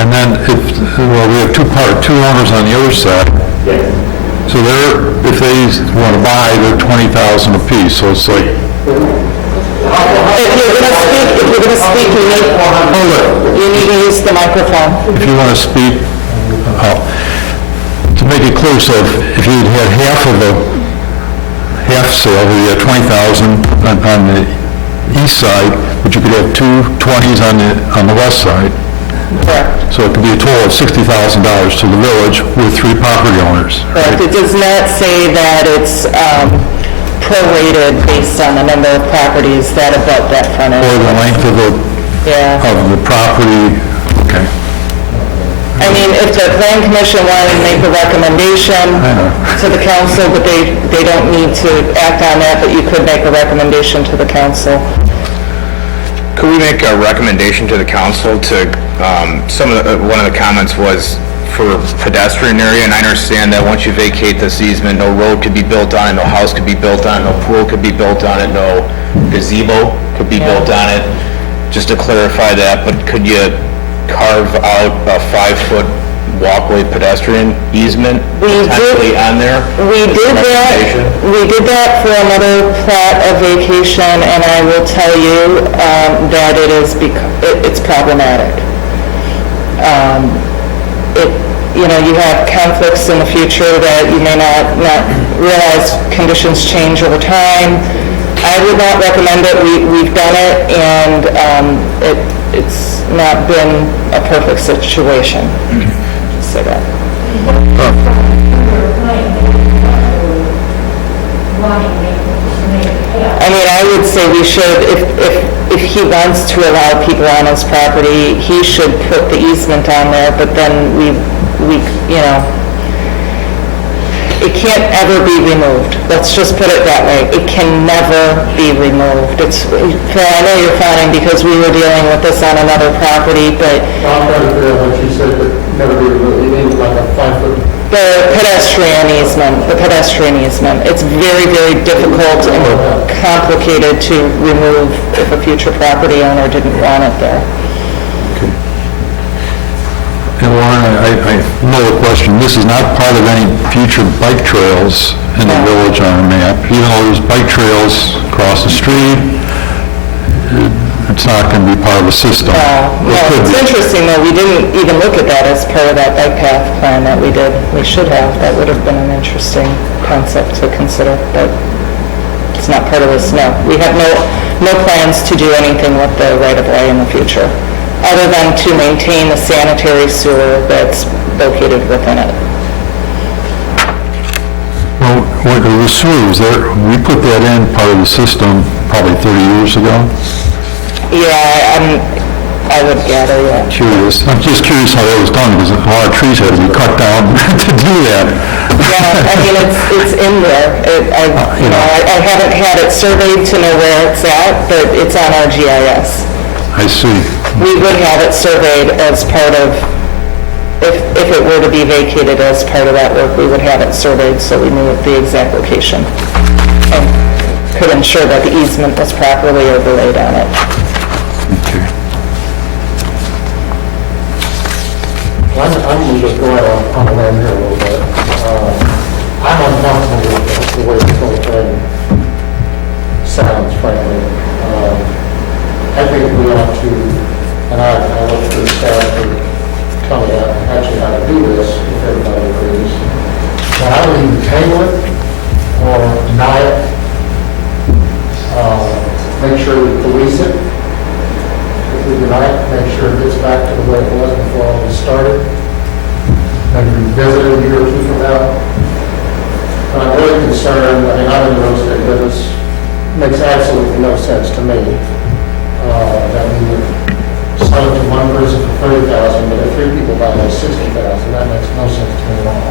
And then we have two owners on the other side. So if they want to buy, they're $20,000 apiece, so it's like, If you're gonna speak, you need to use the microphone. if you want to speak, to make it clear, so if you had half sale, you had 20,000 on the east side, but you could have two 20s on the west side. Correct. So it could be a total of $60,000 to the village with 3 property owners. Correct. It does not say that it's prorated based on the number of properties that abut that frontage. Or the length of Yeah. the property, okay. I mean, if the plan commission wanted to make a recommendation know. to the council, but they don't need to act on that, but you could make a recommendation to the council. Could we make a recommendation to the council to, one of the comments was for pedestrian area, and I understand that once you vacate this easement, no road could be built on it, no house could be built on it, no pool could be built on it, no gazebo could be built on it. Just to clarify that, but could you carve out a 5-foot walkway pedestrian easement We did- potentially on there? We did that for another plat of vacation, and I will tell you that it's problematic. You have conflicts in the future that you may not realize conditions change over time. I would not recommend it. We've done it, and it's not been a perfect situation. Just say that. I mean, I would say we should, if he wants to allow people on his property, he should put the easement on there, but then we, it can't ever be removed. Let's just put it that way. It can never be removed. Phil, I know you're fine because we were dealing with this on another property, but I'm trying to figure out what you said, but never be removed. You mean like a 5-foot? the pedestrian easement, it's very, very difficult and complicated to remove if a future property owner didn't want it there. And Lauren, I know the question, this is not part of any future bike trails in the village on our map, even though there's bike trails across the street, it's not going to be part of the system. No, It could it's be. interesting though, we didn't even look at that as part of that bike path plan that we did. We should have, that would have been an interesting concept to consider, but it's not part of this, no. We have no plans to do anything with the right-of-way in the future, other than to maintain the sanitary sewer that's located within it. Well, the sewers, we put that in part of the system probably 30 years ago. Yeah, I would gather, yeah. I'm just curious how that was done, because a lot of trees had to be cut down to do that. Yeah, I mean, it's in there. I haven't had it surveyed to know where it's at, but it's on our GIS. I see. We would have it surveyed as part of, if it were to be vacated as part of that work, we would have it surveyed so we knew the exact location and could ensure that the easement was properly overlaid on it. Okay. I'm going to just go out on a limb here a little bit. I'm uncomfortable with the way this whole thing sounds, frankly. I think we ought to, and I look to the staff for telling me actually how to do this, if everybody agrees. But I would either table it or deny it. Make sure we police it. If we deny it, make sure it gets back to the way it was before all this started. Maybe revisit it a year or two from now. But I'm really concerned, I mean, I'm in the real estate business, makes absolutely no sense to me that we would sell it to one person for $30,000, but if 3 people buy it at $60,000, that makes no sense to me at all.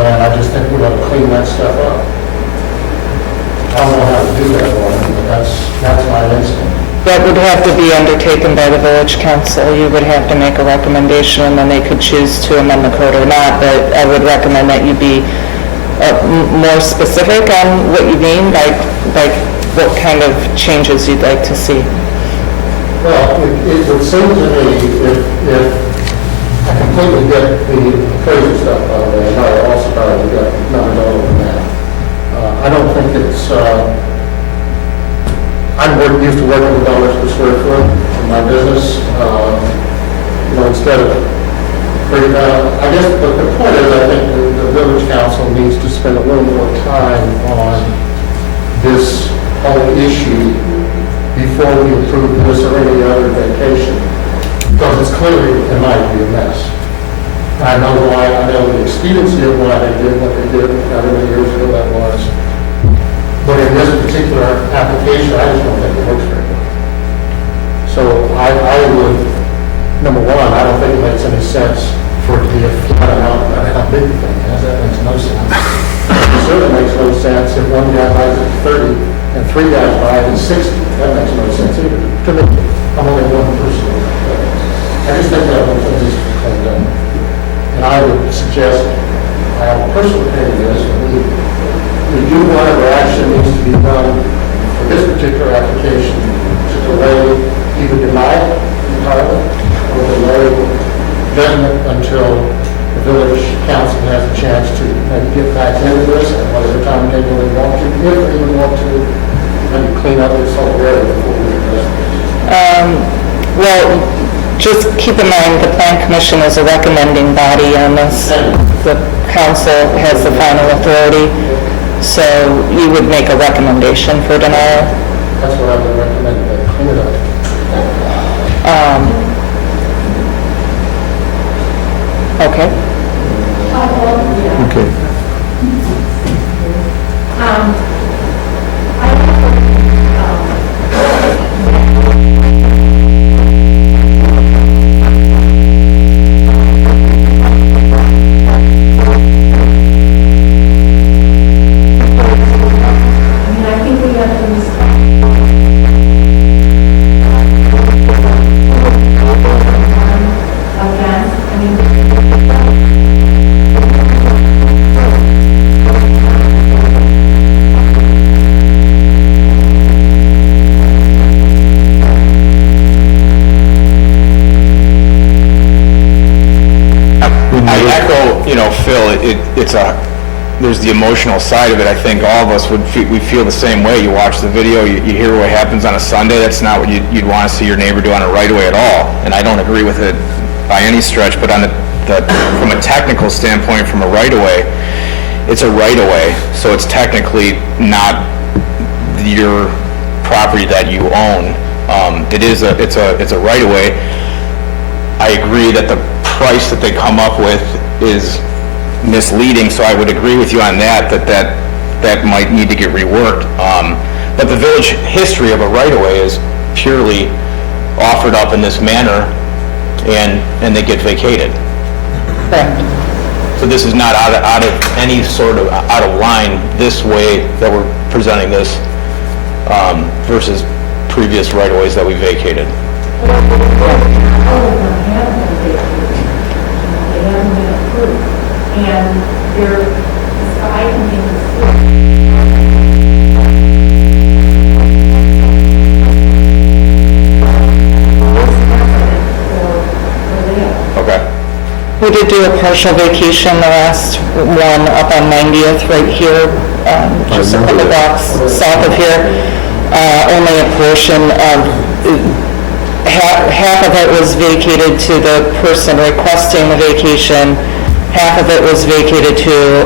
And I just think we ought to clean that stuff up. I don't know how to do that, Lauren, but that's my instinct. That would have to be undertaken by the village council. You would have to make a recommendation, and then they could choose to amend the code or not, but I would recommend that you be more specific on what you mean by what kind of changes you'd like to see. Well, it would seem to me if I completely get the appraisal stuff, by the way, and I also probably got numbers all over that. I don't think it's, I'm used to working with dollars per square foot in my business. Instead of I guess the point is, I think the village council needs to spend a little more time on this whole issue before we approve this or any other vacation, because it's clearly, in my view, a mess. I know the expediency of why they did what they did, how many years ago that was. But in this particular application, I just don't think it works very well. So I would, number one, I don't think it makes any sense for it to be a flat amount, how big the thing is. That makes no sense. It certainly makes no sense if one guy buys it at 30 and 3 guys buy it at 60. That makes no sense either. To me, I'm only one person. I just think that one thing needs to be cleaned up. And I would suggest, my personal opinion is, we do whatever action needs to be done for this particular application to delay, either deny it entirely or delay suspend it until the village council has a chance to maybe get back into this, and whatever time they really want to, if they even want to, maybe clean up this whole area before we address this. Well, just keep in mind, the Plan Commission is a recommending body on this. The council has the final authority, so you would make a recommendation for denial. That's what I would recommend, that clean it up. Okay. Okay. I think we have to respect again, I mean, I echo, Phil, there's the emotional side of it. I think all of us we feel the same way. You watch the video, you hear what happens on a Sunday, that's not what you'd want to see your neighbor do on a right-of-way at all. And I don't agree with it by any stretch, but on from a technical standpoint, from a right-of-way, it's a right-of-way, so it's technically not your property that you own. It's a right-of-way. I agree that the price that they come up with is misleading, so I would agree with you on that might need to get reworked. But the village history of a right-of-way is purely offered up in this manner, and they get vacated. Correct. So this is not out of any sort of out of line this way that we're presenting this versus previous right-of-ways that we vacated. all of them have been vacated. They haven't been approved. And they're, I can think Okay. We did do a partial vacation, the last one up on 90th, right here, just a couple blocks south of here. Only a portion of, half of it was vacated to the person requesting the vacation, half of it was vacated to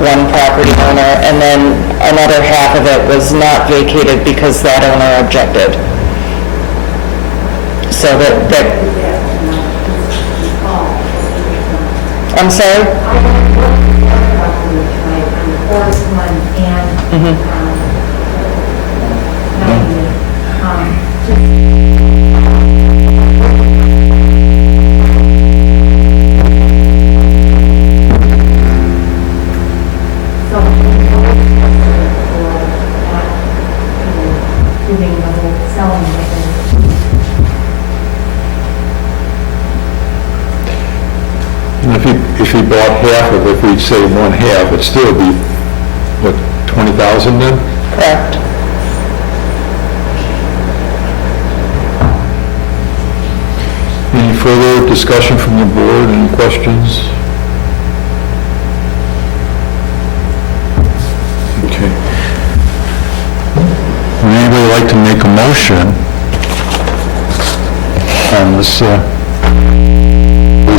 one property owner, and then another half of it was not vacated because that owner objected. So I'm sorry? I have worked with that property tonight on the Forest one and, 90. So, doing the whole selling of it. And if he bought half of it, if we'd say one half, it'd still be, what, 20,000 then? Correct. Any further discussion from the board, any questions? Okay. Would anybody like to make a motion on this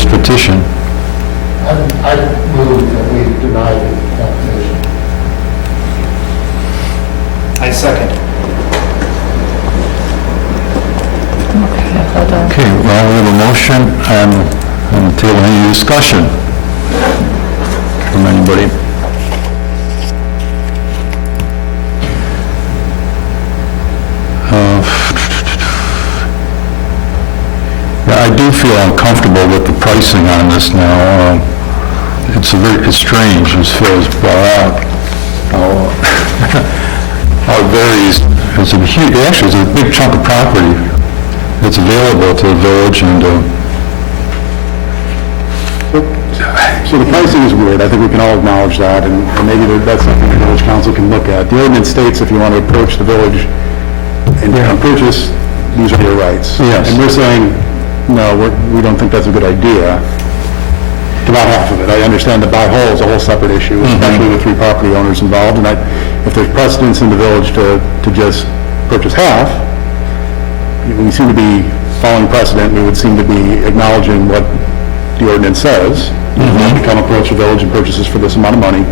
petition? I move that we deny the application. I second. Okay, well, we have a motion, and on the table, any discussion from anybody? Yeah, I do feel uncomfortable with the pricing on this now. It's strange, as Phil has brought out, how it varies. It's a huge, actually, it's a big chunk of property that's available to the village, and So the pricing is weird, I think we can all acknowledge that, and maybe that's something the village council can look at. The ordinance states if you want to approach the village and purchase, these are your rights. Yes. And we're saying, no, we don't think that's a good idea. About half of it. I understand that buy whole is a whole separate issue, especially with 3 property owners involved, and if there's precedence in the village to just purchase half, we seem to be following precedent, we would seem to be acknowledging what the ordinance says. You can come approach the village and purchase this for this amount of money.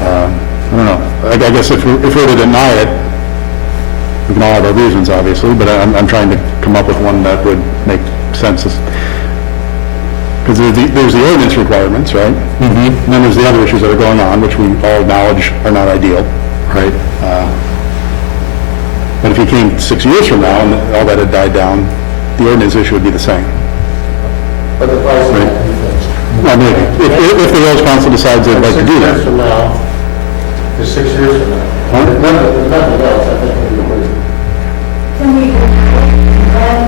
I don't know. I guess if we're to deny it, we can all have our reasons, obviously, but I'm trying to come up with one that would make sense. Because there's the ordinance requirements, right? And then there's the other issues that are going on, which we all acknowledge are not ideal. Right. But if you came 6 years from now and all that had died down, the ordinance issue would be the same. But the price might be fixed. Well, maybe. If the village council decides they'd like to do 6 years that. from now, is 6 years from now. Nevertheless, I think we agree. Can we, then,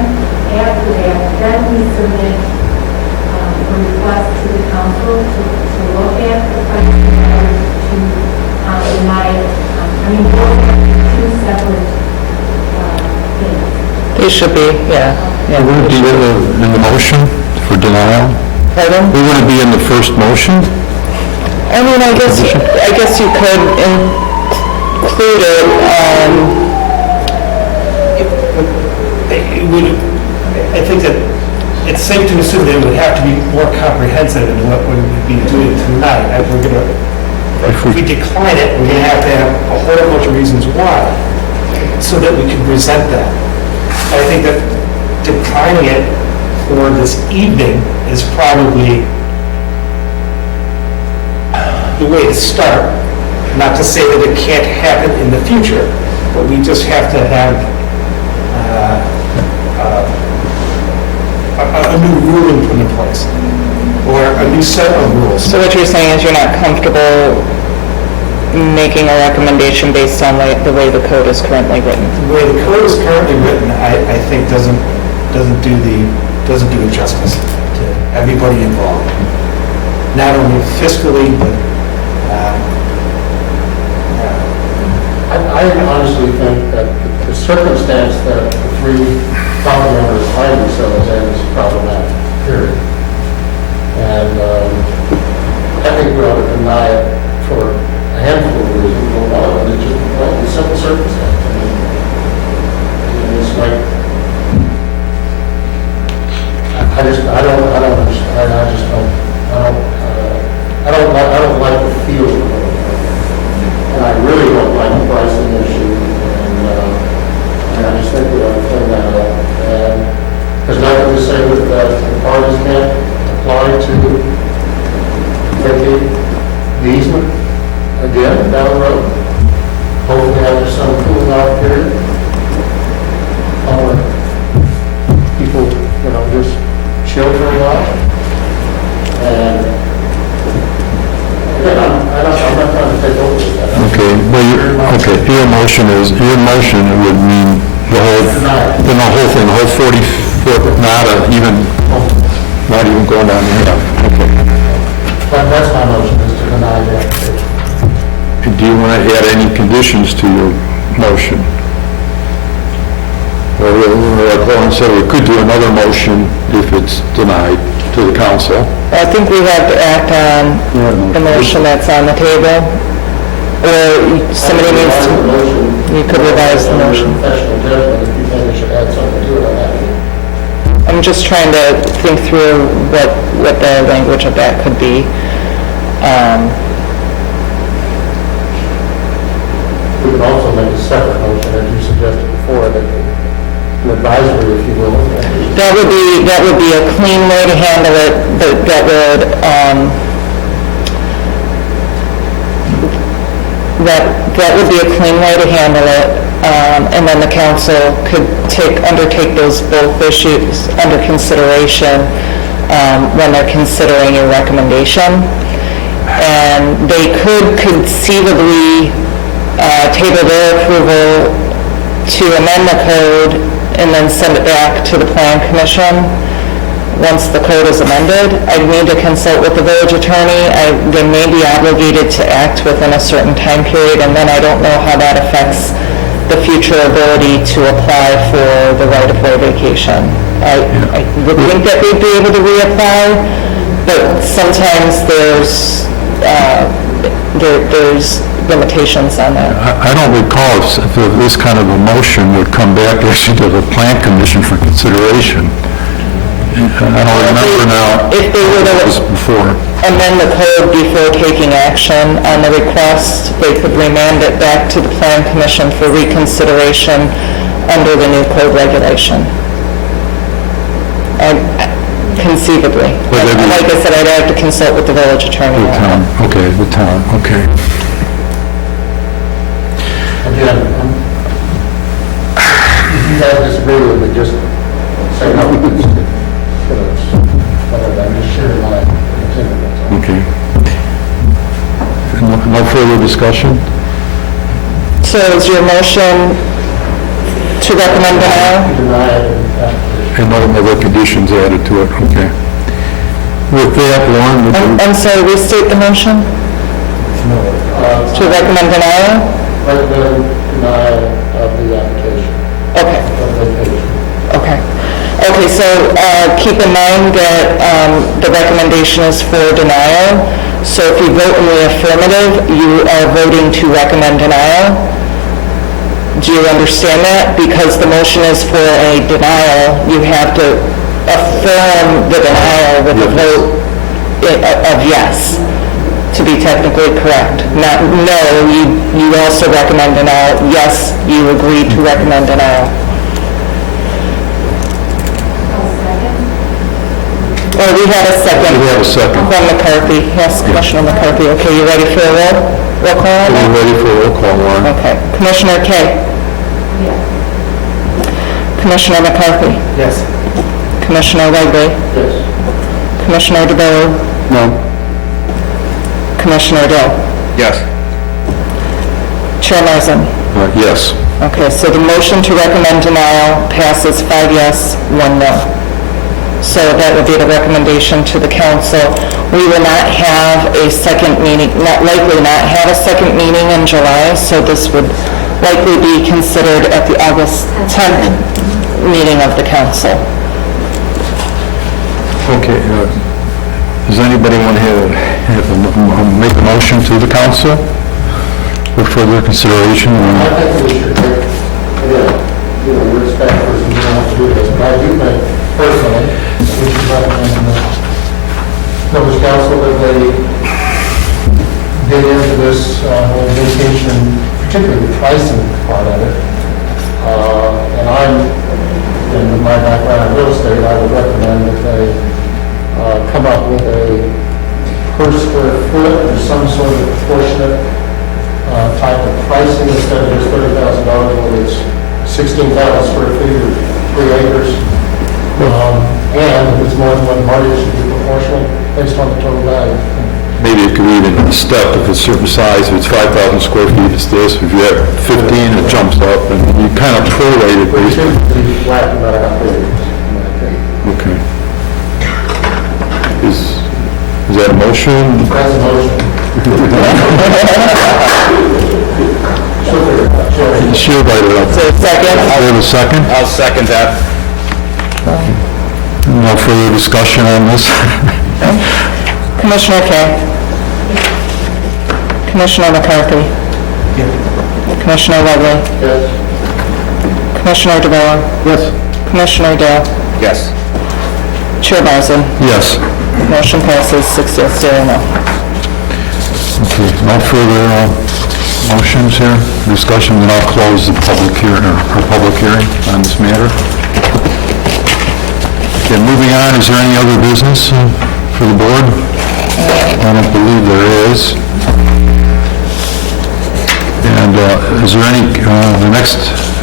after that, then we submit a request to the council to look at the pricing matter, to deny it? I mean, both are 2 separate things. They should be, yeah. It wouldn't be in the motion for denial? Pardon? We wouldn't be in the first motion? I mean, I guess you could include it, It would, I think that it's safe to assume that it would have to be more comprehensive than what we would be doing tonight. If we decline it, we're gonna have to have a whole bunch of reasons why, so that we can present that. I think that declining it for this evening is probably the way to start. Not to say that it can't happen in the future, but we just have to have a new ruling put in place, or a new set of rules. so what you're saying is you're not comfortable making a recommendation based on the way the code is currently written? The way the code is currently written, I think doesn't do it justice to everybody involved. Not only fiscally, but I honestly think that the circumstance that the 3 property owners find themselves in is problematic, period. And I think we ought to deny it for a handful of reasons. One of them is just the simple circumstance. I mean, it's like, I don't like the feel of it. And I really don't like the pricing issue, and I just think we ought to clean that up. And there's nothing to say that the parties can't apply to vacate the easement again down the road. Hopefully after some cooling off period. People, just chill for a while. And again, I'm not trying to take over that. Okay, your motion would mean the whole thing, the whole 40-foot, not even going down the hill. Okay. But that's my motion, is to deny the application. Do you want to add any conditions to your motion? Well, like Lauren said, we could do another motion if it's denied to the council. I think we have to act on the motion that's on the table, or somebody needs to, you could revise the motion. Professional judgment, if you think we should add something to it, I'm happy. I'm just trying to think through what the language of that could be. We could also make a separate motion, as you suggested before, that an advisory, if you will. That would be a clean way to handle it, but that would be a clean way to handle it, and then the council could undertake those both issues under consideration when they're considering your recommendation. And they could conceivably table their approval to amend the code and then send it back to the plan commission once the code is amended. I'd need to consult with the village attorney. They may be obligated to act within a certain time period, and then I don't know how that affects the future ability to apply for the right-of-way vacation. I would think that they'd be able to reapply, but sometimes there's limitations on that. I don't recall if this kind of a motion would come back actually to the Plan Commission for consideration. I don't remember now. If they were It was to before. amend the code before taking action on the request, they could remand it back to the Plan Commission for reconsideration under the new code regulation. Conceivably. But they'd be- Like I said, I'd have to consult with the village attorney The on that. town, okay, the town, okay. Again, if you guys disagree with me, just say no. I'm just sharing my opinion. that's all. Okay. No further discussion? So is your motion to recommend denial? Deny it and And no other conditions added to it, okay. With that, Lauren, would you... I'm sorry, restate the motion? To recommend denial? recommend denial of the application, Okay. of vacation. Okay. Okay, so keep in mind that the recommendation is for denial. So if you vote in the affirmative, you are voting to recommend denial. Do you understand that? Because the motion is for a denial, you have to affirm the denial with a vote of yes, to be technically correct. Not no, you also recommend denial. Yes, you agree to recommend denial. Or we had a second. We have a second. From McCarthy. Yes, Commissioner McCarthy. Okay, you ready for a roll call? Are you ready for a roll call, Lauren? Okay. Commissioner Kay? Yes. Commissioner McCarthy? Yes. Commissioner Whitely? Yes. Commissioner DeBoer? No. Commissioner Dill? Yes. Chair Marzen? Yes. Okay, so the motion to recommend denial passes 5 yes, 1 no. So that would be the recommendation to the council. We will not have a second meeting, likely not have a second meeting in July, so this would likely be considered at the August 10th meeting of the council. Okay, does anybody want to make a motion to the council for further consideration? I think we should take, again, respect for some people to do this, but I do think personally, we should recommend the village council that they get into this whole vacation, particularly the pricing part of it. And in my background in real estate, I would recommend that they come up with a per square foot or some sort of proportionate type of pricing instead of just $30,000, whether it's 16,000 square feet or 3 acres. And if it's more than one party, it should be proportional based on the total value. Maybe it could read in a step, if it's a certain size, if it's 5,000 square feet, it's this, if you have 15, it jumps up, and you kind of prorate it But it based on... should be flat no matter how big it is, in my opinion. Okay. Is that a motion? That's a motion. She'll figure it out. She'll- Sure, by the way. So second? Do we have a second? I'll second that. No further discussion on this? Commissioner Kay? Commissioner McCarthy? Commissioner Whitely? Yes. Commissioner DeBoer? Yes. Commissioner Dill? Yes. Chair Marzen? Yes. Motion passes 6 yes, 0 no. Okay, no further motions here, discussion, then I'll close the public hearing, or public hearing on this matter. Okay, moving on, is there any other business for the board? I don't believe there is. And is there any, the next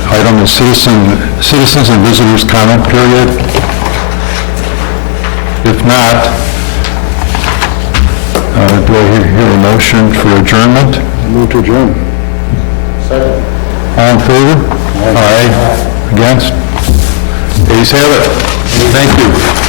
item is citizens and visitors comment period. If not, do I hear a motion for adjournment? Move to adjourn. Second. All in favor? Aye. Against? Ayes have it. Thank you.